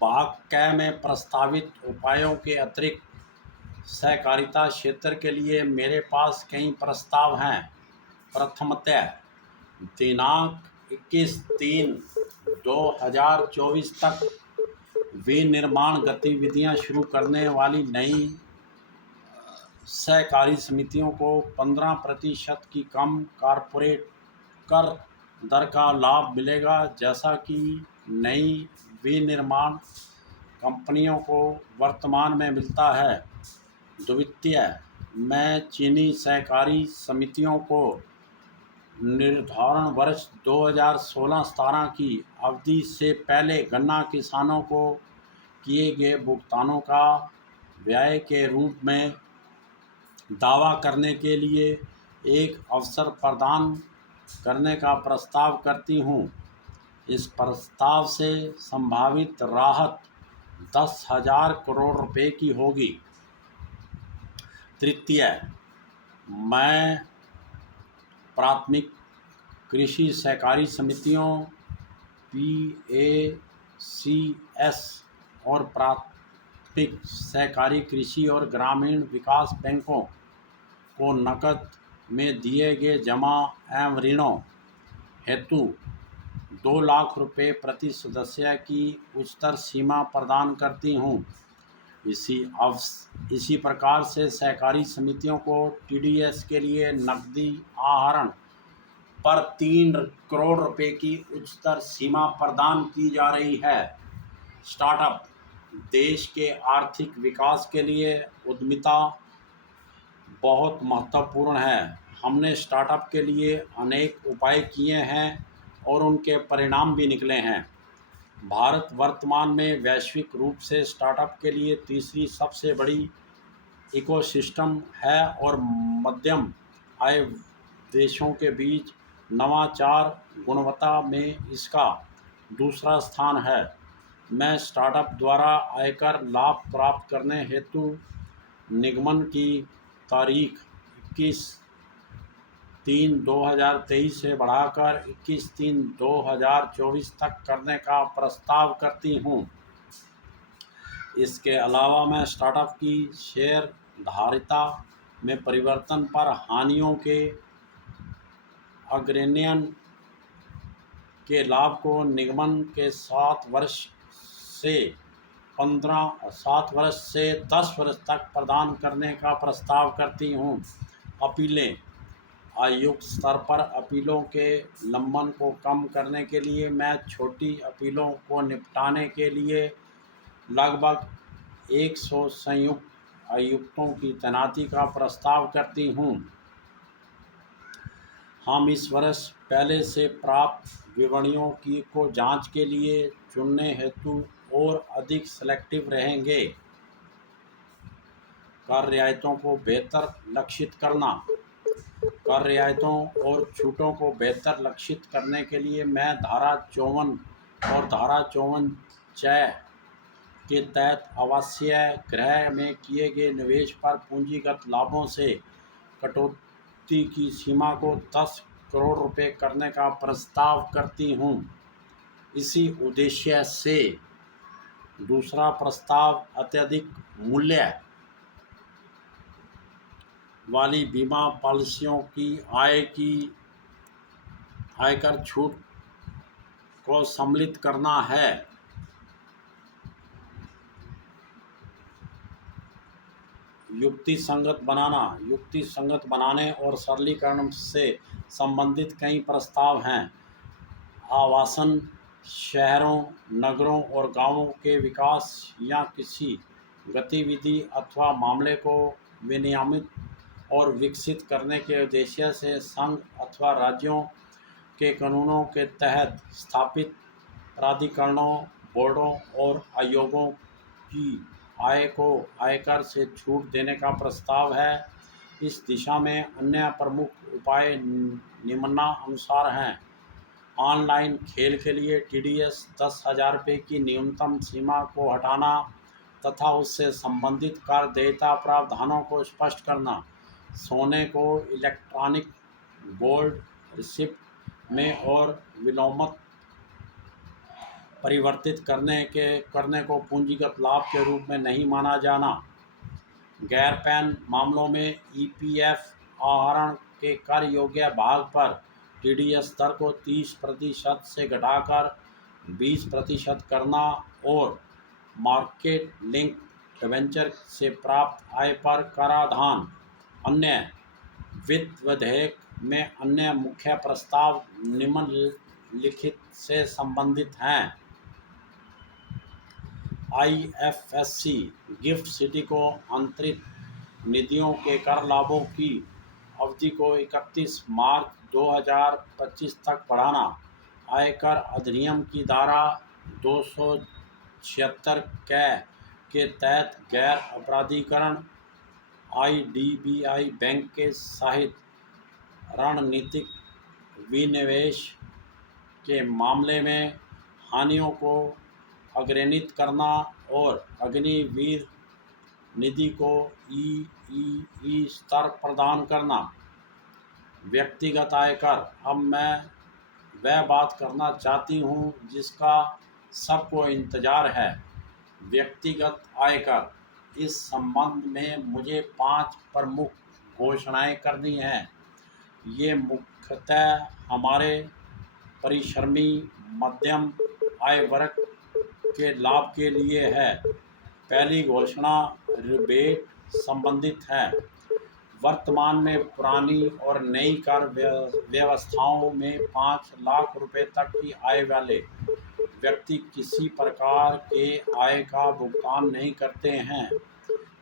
वाक्य में प्रस्तावित उपायों के अतिरिक्त सहकारिता क्षेत्र के लिए मेरे पास कई प्रस्ताव हैं। प्रथमतः दिनांक 21/3/2024 तक विनिर्माण गतिविधियां शुरू करने वाली नई सहकारी समितियों को 15% की कम कॉर्पोरेट कर दर का लाभ मिलेगा, जैसा कि नई विनिर्माण कंपनियों को वर्तमान में मिलता है। द्वितीय, मैं चीनी सहकारी समितियों को निर्धारण वर्ष 2016-17 की अवधि से पहले गन्ना किसानों को किए गए भुगतानों का व्यय के रूप में दावा करने के लिए एक अवसर प्रदान करने का प्रस्ताव करती हूँ। इस प्रस्ताव से संभावित राहत 10,000 करोड़ रुपए की होगी। तृतीय, मैं प्राथमिक कृषि सहकारी समितियों PACS और प्राथमिक सहकारी कृषि और ग्रामीण विकास बैंकों को नकद में दिए गए जमा एवं ऋणों हेतु 2 लाख रुपए प्रति सदस्य की उच्चतर सीमा प्रदान करती हूँ। इसी प्रकार से सहकारी समितियों को TDS के लिए नकदी आहरण पर 3 करोड़ रुपए की उच्चतर सीमा प्रदान की जा रही है। स्टार्टअप देश के आर्थिक विकास के लिए उद्यमिता बहुत महत्वपूर्ण है। हमने स्टार्टअप के लिए अनेक उपाय किए हैं और उनके परिणाम भी निकले हैं। भारत वर्तमान में वैश्विक रूप से स्टार्टअप के लिए तीसरी सबसे बड़ी इकोसिस्टम है और मध्यम आय देशों के बीच नवाचार गुणवत्ता में इसका दूसरा स्थान है। मैं स्टार्टअप द्वारा आयकर लाभ प्राप्त करने हेतु निगमन की तारीख 21/3/2023 से बढ़ाकर 21/3/2024 तक करने का प्रस्ताव करती हूँ। इसके अलावा मैं स्टार्टअप की शेयरधारिता में परिवर्तन पर हानियों के अग्रहण के लाभ को निगमन के 7 वर्ष से 10 वर्ष तक प्रदान करने का प्रस्ताव करती हूँ। अपीलें आयुक्त स्तर पर अपीलों के लंबन को कम करने के लिए मैं छोटी अपीलों को निपटाने के लिए लगभग 100 संयुक्त आयुक्तों की तैनाती का प्रस्ताव करती हूँ। हम इस वर्ष पहले से प्राप्त विवरणियों को जांच के लिए चुनने हेतु और अधिक सेलेक्टिव रहेंगे। कर रियायतों को बेहतर लक्षित करना। कर रियायतों और छूटों को बेहतर लक्षित करने के लिए मैं धारा 54 और धारा 54(6) के तहत आवासीय गृह में किए गए निवेश पर पूंजीगत लाभों से कटौती की सीमा को 10 करोड़ रुपए करने का प्रस्ताव करती हूँ। इसी उद्देश्य से दूसरा प्रस्ताव अत्यधिक मूल्य वाली बीमा पॉलिसियों की आयकर छूट को सम्मिलित करना है। युक्ति संगत बनाने और सरलीकरण से संबंधित कई प्रस्ताव हैं। आवासन, शहरों, नगरों और गांवों के विकास या किसी गतिविधि अथवा मामले को विनियमित और विकसित करने के उद्देश्य से संघ अथवा राज्यों के कानूनों के तहत स्थापित प्राधिकरणों, बोर्डों और आयोगों की आय को आयकर से छूट देने का प्रस्ताव है। इस दिशा में अन्य प्रमुख उपाय निम्नानुसार हैं। ऑनलाइन खेल के लिए टीडीएस 10,000 रुपये की न्यूनतम सीमा को हटाना तथा उससे संबंधित कर देयता प्रावधानों को स्पष्ट करना। सोने को इलेक्ट्रॉनिक गोल्ड रिसिप्ट में और विलोमत परिवर्तित करने को पूंजीगत लाभ के रूप में नहीं माना जाना। गैर पैन मामलों में ईपीएफ आहरण के कर योग्य भाग पर टीडीएस दर को 30% से घटाकर 20% करना और मार्केट लिंक डिबेंचर से प्राप्त आय पर कराधान। अन्य वित्त विधेयक में अन्य मुख्य प्रस्ताव निम्नलिखित से संबंधित हैं। आईएफएससी गिफ्ट सिटी को आंतरिक निधियों के कर लाभों की अवधि को 31 मार्च 2025 तक बढ़ाना। आयकर अधिनियम की धारा 276 के तहत गैर अपराधीकरण आईडीबीआई बैंक के सहित रणनीतिक विनिवेश के मामले में हानियों को अग्रहित करना और अग्निवीर निधि को ईईई स्तर प्रदान करना। व्यक्तिगत आयकर। अब मैं वह बात करना चाहती हूँ जिसका सबको इंतज़ार है, व्यक्तिगत आयकर। इस संबंध में मुझे 5 प्रमुख घोषणाएं करनी हैं। ये मुख्यतः हमारे परिश्रमी मध्यम आय वर्ग के लाभ के लिए है। पहली घोषणा रिबेट संबंधित है। वर्तमान में पुरानी और नई कर व्यवस्थाओं में 5 लाख रुपए तक की आय वाले व्यक्ति किसी प्रकार के आय का भुगतान नहीं करते हैं।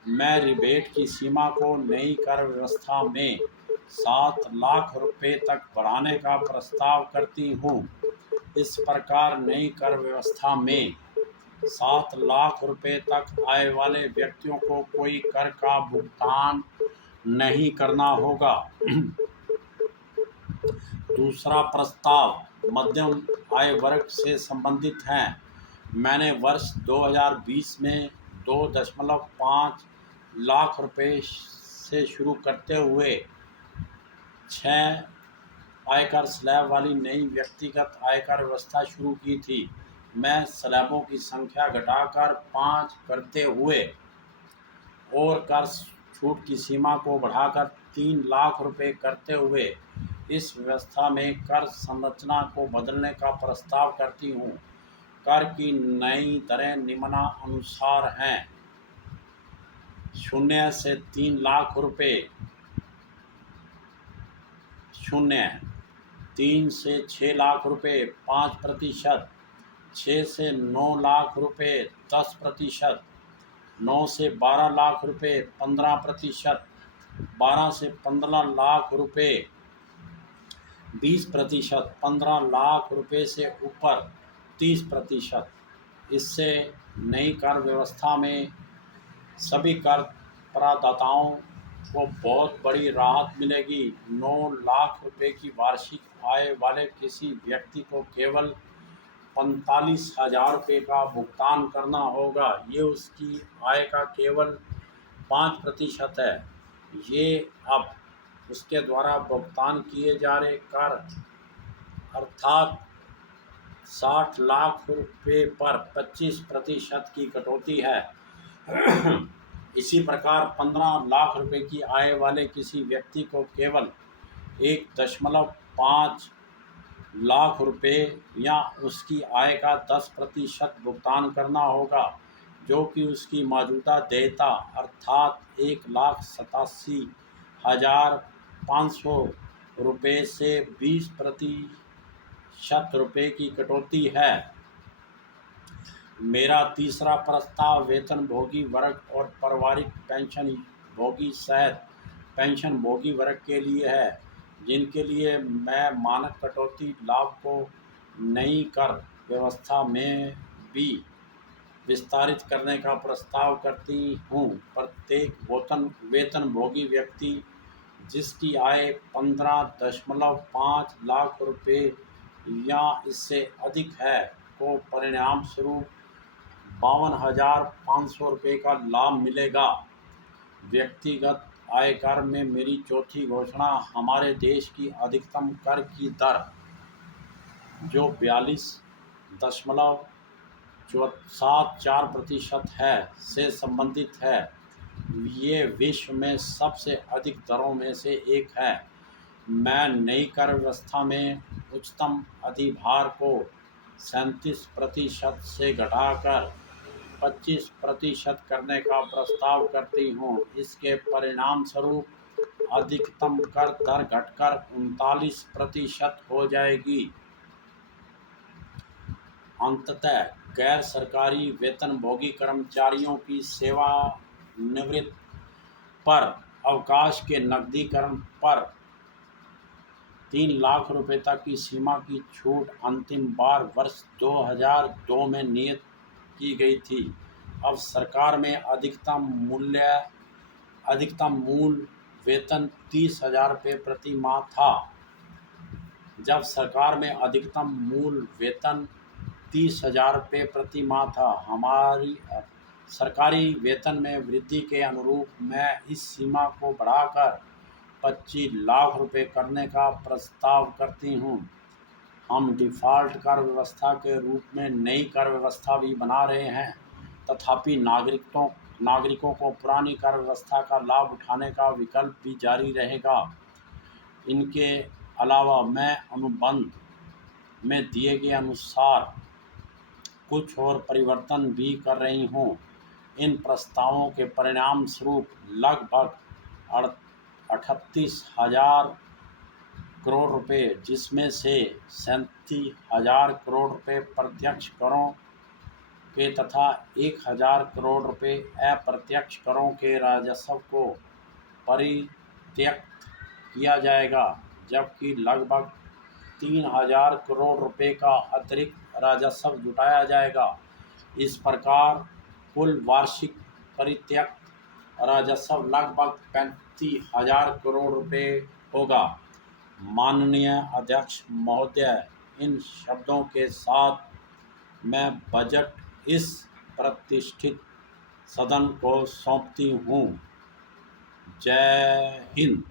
मैं रिबेट की सीमा को नई कर व्यवस्था में 7 लाख रुपए तक बढ़ाने का प्रस्ताव करती हूँ। इस प्रकार नई कर व्यवस्था में 7 लाख रुपए तक आय वाले व्यक्तियों को कोई कर का भुगतान नहीं करना होगा। दूसरा प्रस्ताव मध्यम आय वर्ग से संबंधित है। मैंने वर्ष 2020 में 2.5 लाख रुपए से शुरू करते हुए 6 आयकर स्लैब वाली नई व्यक्तिगत आयकर व्यवस्था शुरू की थी। मैं स्लैबों की संख्या घटाकर 5 करते हुए और कर छूट की सीमा को बढ़ाकर 3 लाख रुपए करते हुए इस व्यवस्था में कर संरचना को बदलने का प्रस्ताव करती हूँ। कर की नई दरें निम्नानुसार हैं। 0 से 3 लाख रुपए 0, 3 से 6 लाख रुपए 5%, 6 से 9 लाख रुपए 10%, 9 से 12 लाख रुपए 15%, 12 से 15 लाख रुपए 20%, 15 लाख रुपए से ऊपर 30%। इससे नई कर व्यवस्था में सभी कर प्रदाताओं को बहुत बड़ी राहत मिलेगी। 9 लाख रुपए की वार्षिक आय वाले किसी व्यक्ति को केवल 45,000 रुपये का भुगतान करना होगा। ये उसकी आय का केवल 5% है। ये अब उसके द्वारा भुगतान किए जा रहे कर अर्थात 60 लाख रुपये पर 25% की कटौती है। इसी प्रकार 15 लाख रुपए की आय वाले किसी व्यक्ति को केवल 1.5 लाख रुपए या उसकी आय का 10% भुगतान करना होगा। जो कि उसकी मौजूदा देयता अर्थात 1,87,500 रुपये से 20% रुपये की कटौती है। मेरा तीसरा प्रस्ताव वेतनभोगी वर्ग और पारिवारिक पेंशन भोगी सहित पेंशन भोगी वर्ग के लिए है, जिनके लिए मैं मानक कटौती लाभ को नई कर व्यवस्था में भी विस्तारित करने का प्रस्ताव करती हूँ। प्रत्येक वेतनभोगी व्यक्ति जिसकी आय 15.5 लाख रुपये या इससे अधिक है को परिणाम स्वरूप 52,500 रुपये का लाभ मिलेगा। व्यक्तिगत आयकर में मेरी चौथी घोषणा हमारे देश की अधिकतम कर की दर, जो 42.74% है, से संबंधित है। ये विश्व में सबसे अधिक दरों में से एक है। मैं नई कर व्यवस्था में उच्चतम अधिभार को 37% से घटाकर 25% करने का प्रस्ताव करती हूँ। इसके परिणाम स्वरूप अधिकतम कर दर घटकर 39% हो जाएगी। अंततः गैर सरकारी वेतनभोगी कर्मचारियों की सेवानिवृत्ति पर अवकाश के नकदीकरण पर 3 लाख रुपये तक की सीमा की छूट अंतिम बार वर्ष 2002 में नियत की गई थी। अब सरकार में अधिकतम मूल वेतन 30,000 रुपये प्रति माह था। जब सरकार में अधिकतम मूल वेतन 30,000 रुपये प्रति माह था, हमारी सरकारी वेतन में वृद्धि के अनुरूप मैं इस सीमा को बढ़ाकर 25 लाख रुपये करने का प्रस्ताव करती हूँ। हम डिफ़ॉल्ट कर व्यवस्था के रूप में नई कर व्यवस्था भी बना रहे हैं, तथापि नागरिकों को पुरानी कर व्यवस्था का लाभ उठाने का विकल्प भी जारी रहेगा। इनके अलावा मैं अनुबंध में दिए गए अनुसार कुछ और परिवर्तन भी कर रही हूँ। इन प्रस्तावों के परिणाम स्वरूप लगभग 38,000 करोड़ रुपये, जिसमें से 37,000 करोड़ रुपये प्रत्यक्ष करों के तथा 1,000 करोड़ रुपये अप्रत्यक्ष करों के राजस्व को परित्यक्त किया जाएगा, जबकि लगभग 3,000 करोड़ रुपये का अतिरिक्त राजस्व जुटाया जाएगा। इस प्रकार कुल वार्षिक परित्यक्त राजस्व लगभग 35,000 करोड़ रुपये होगा। माननीय अध्यक्ष महोदय, इन शब्दों के साथ मैं बजट इस प्रतिष्ठित सदन को सौंपती हूँ। जय हिंद।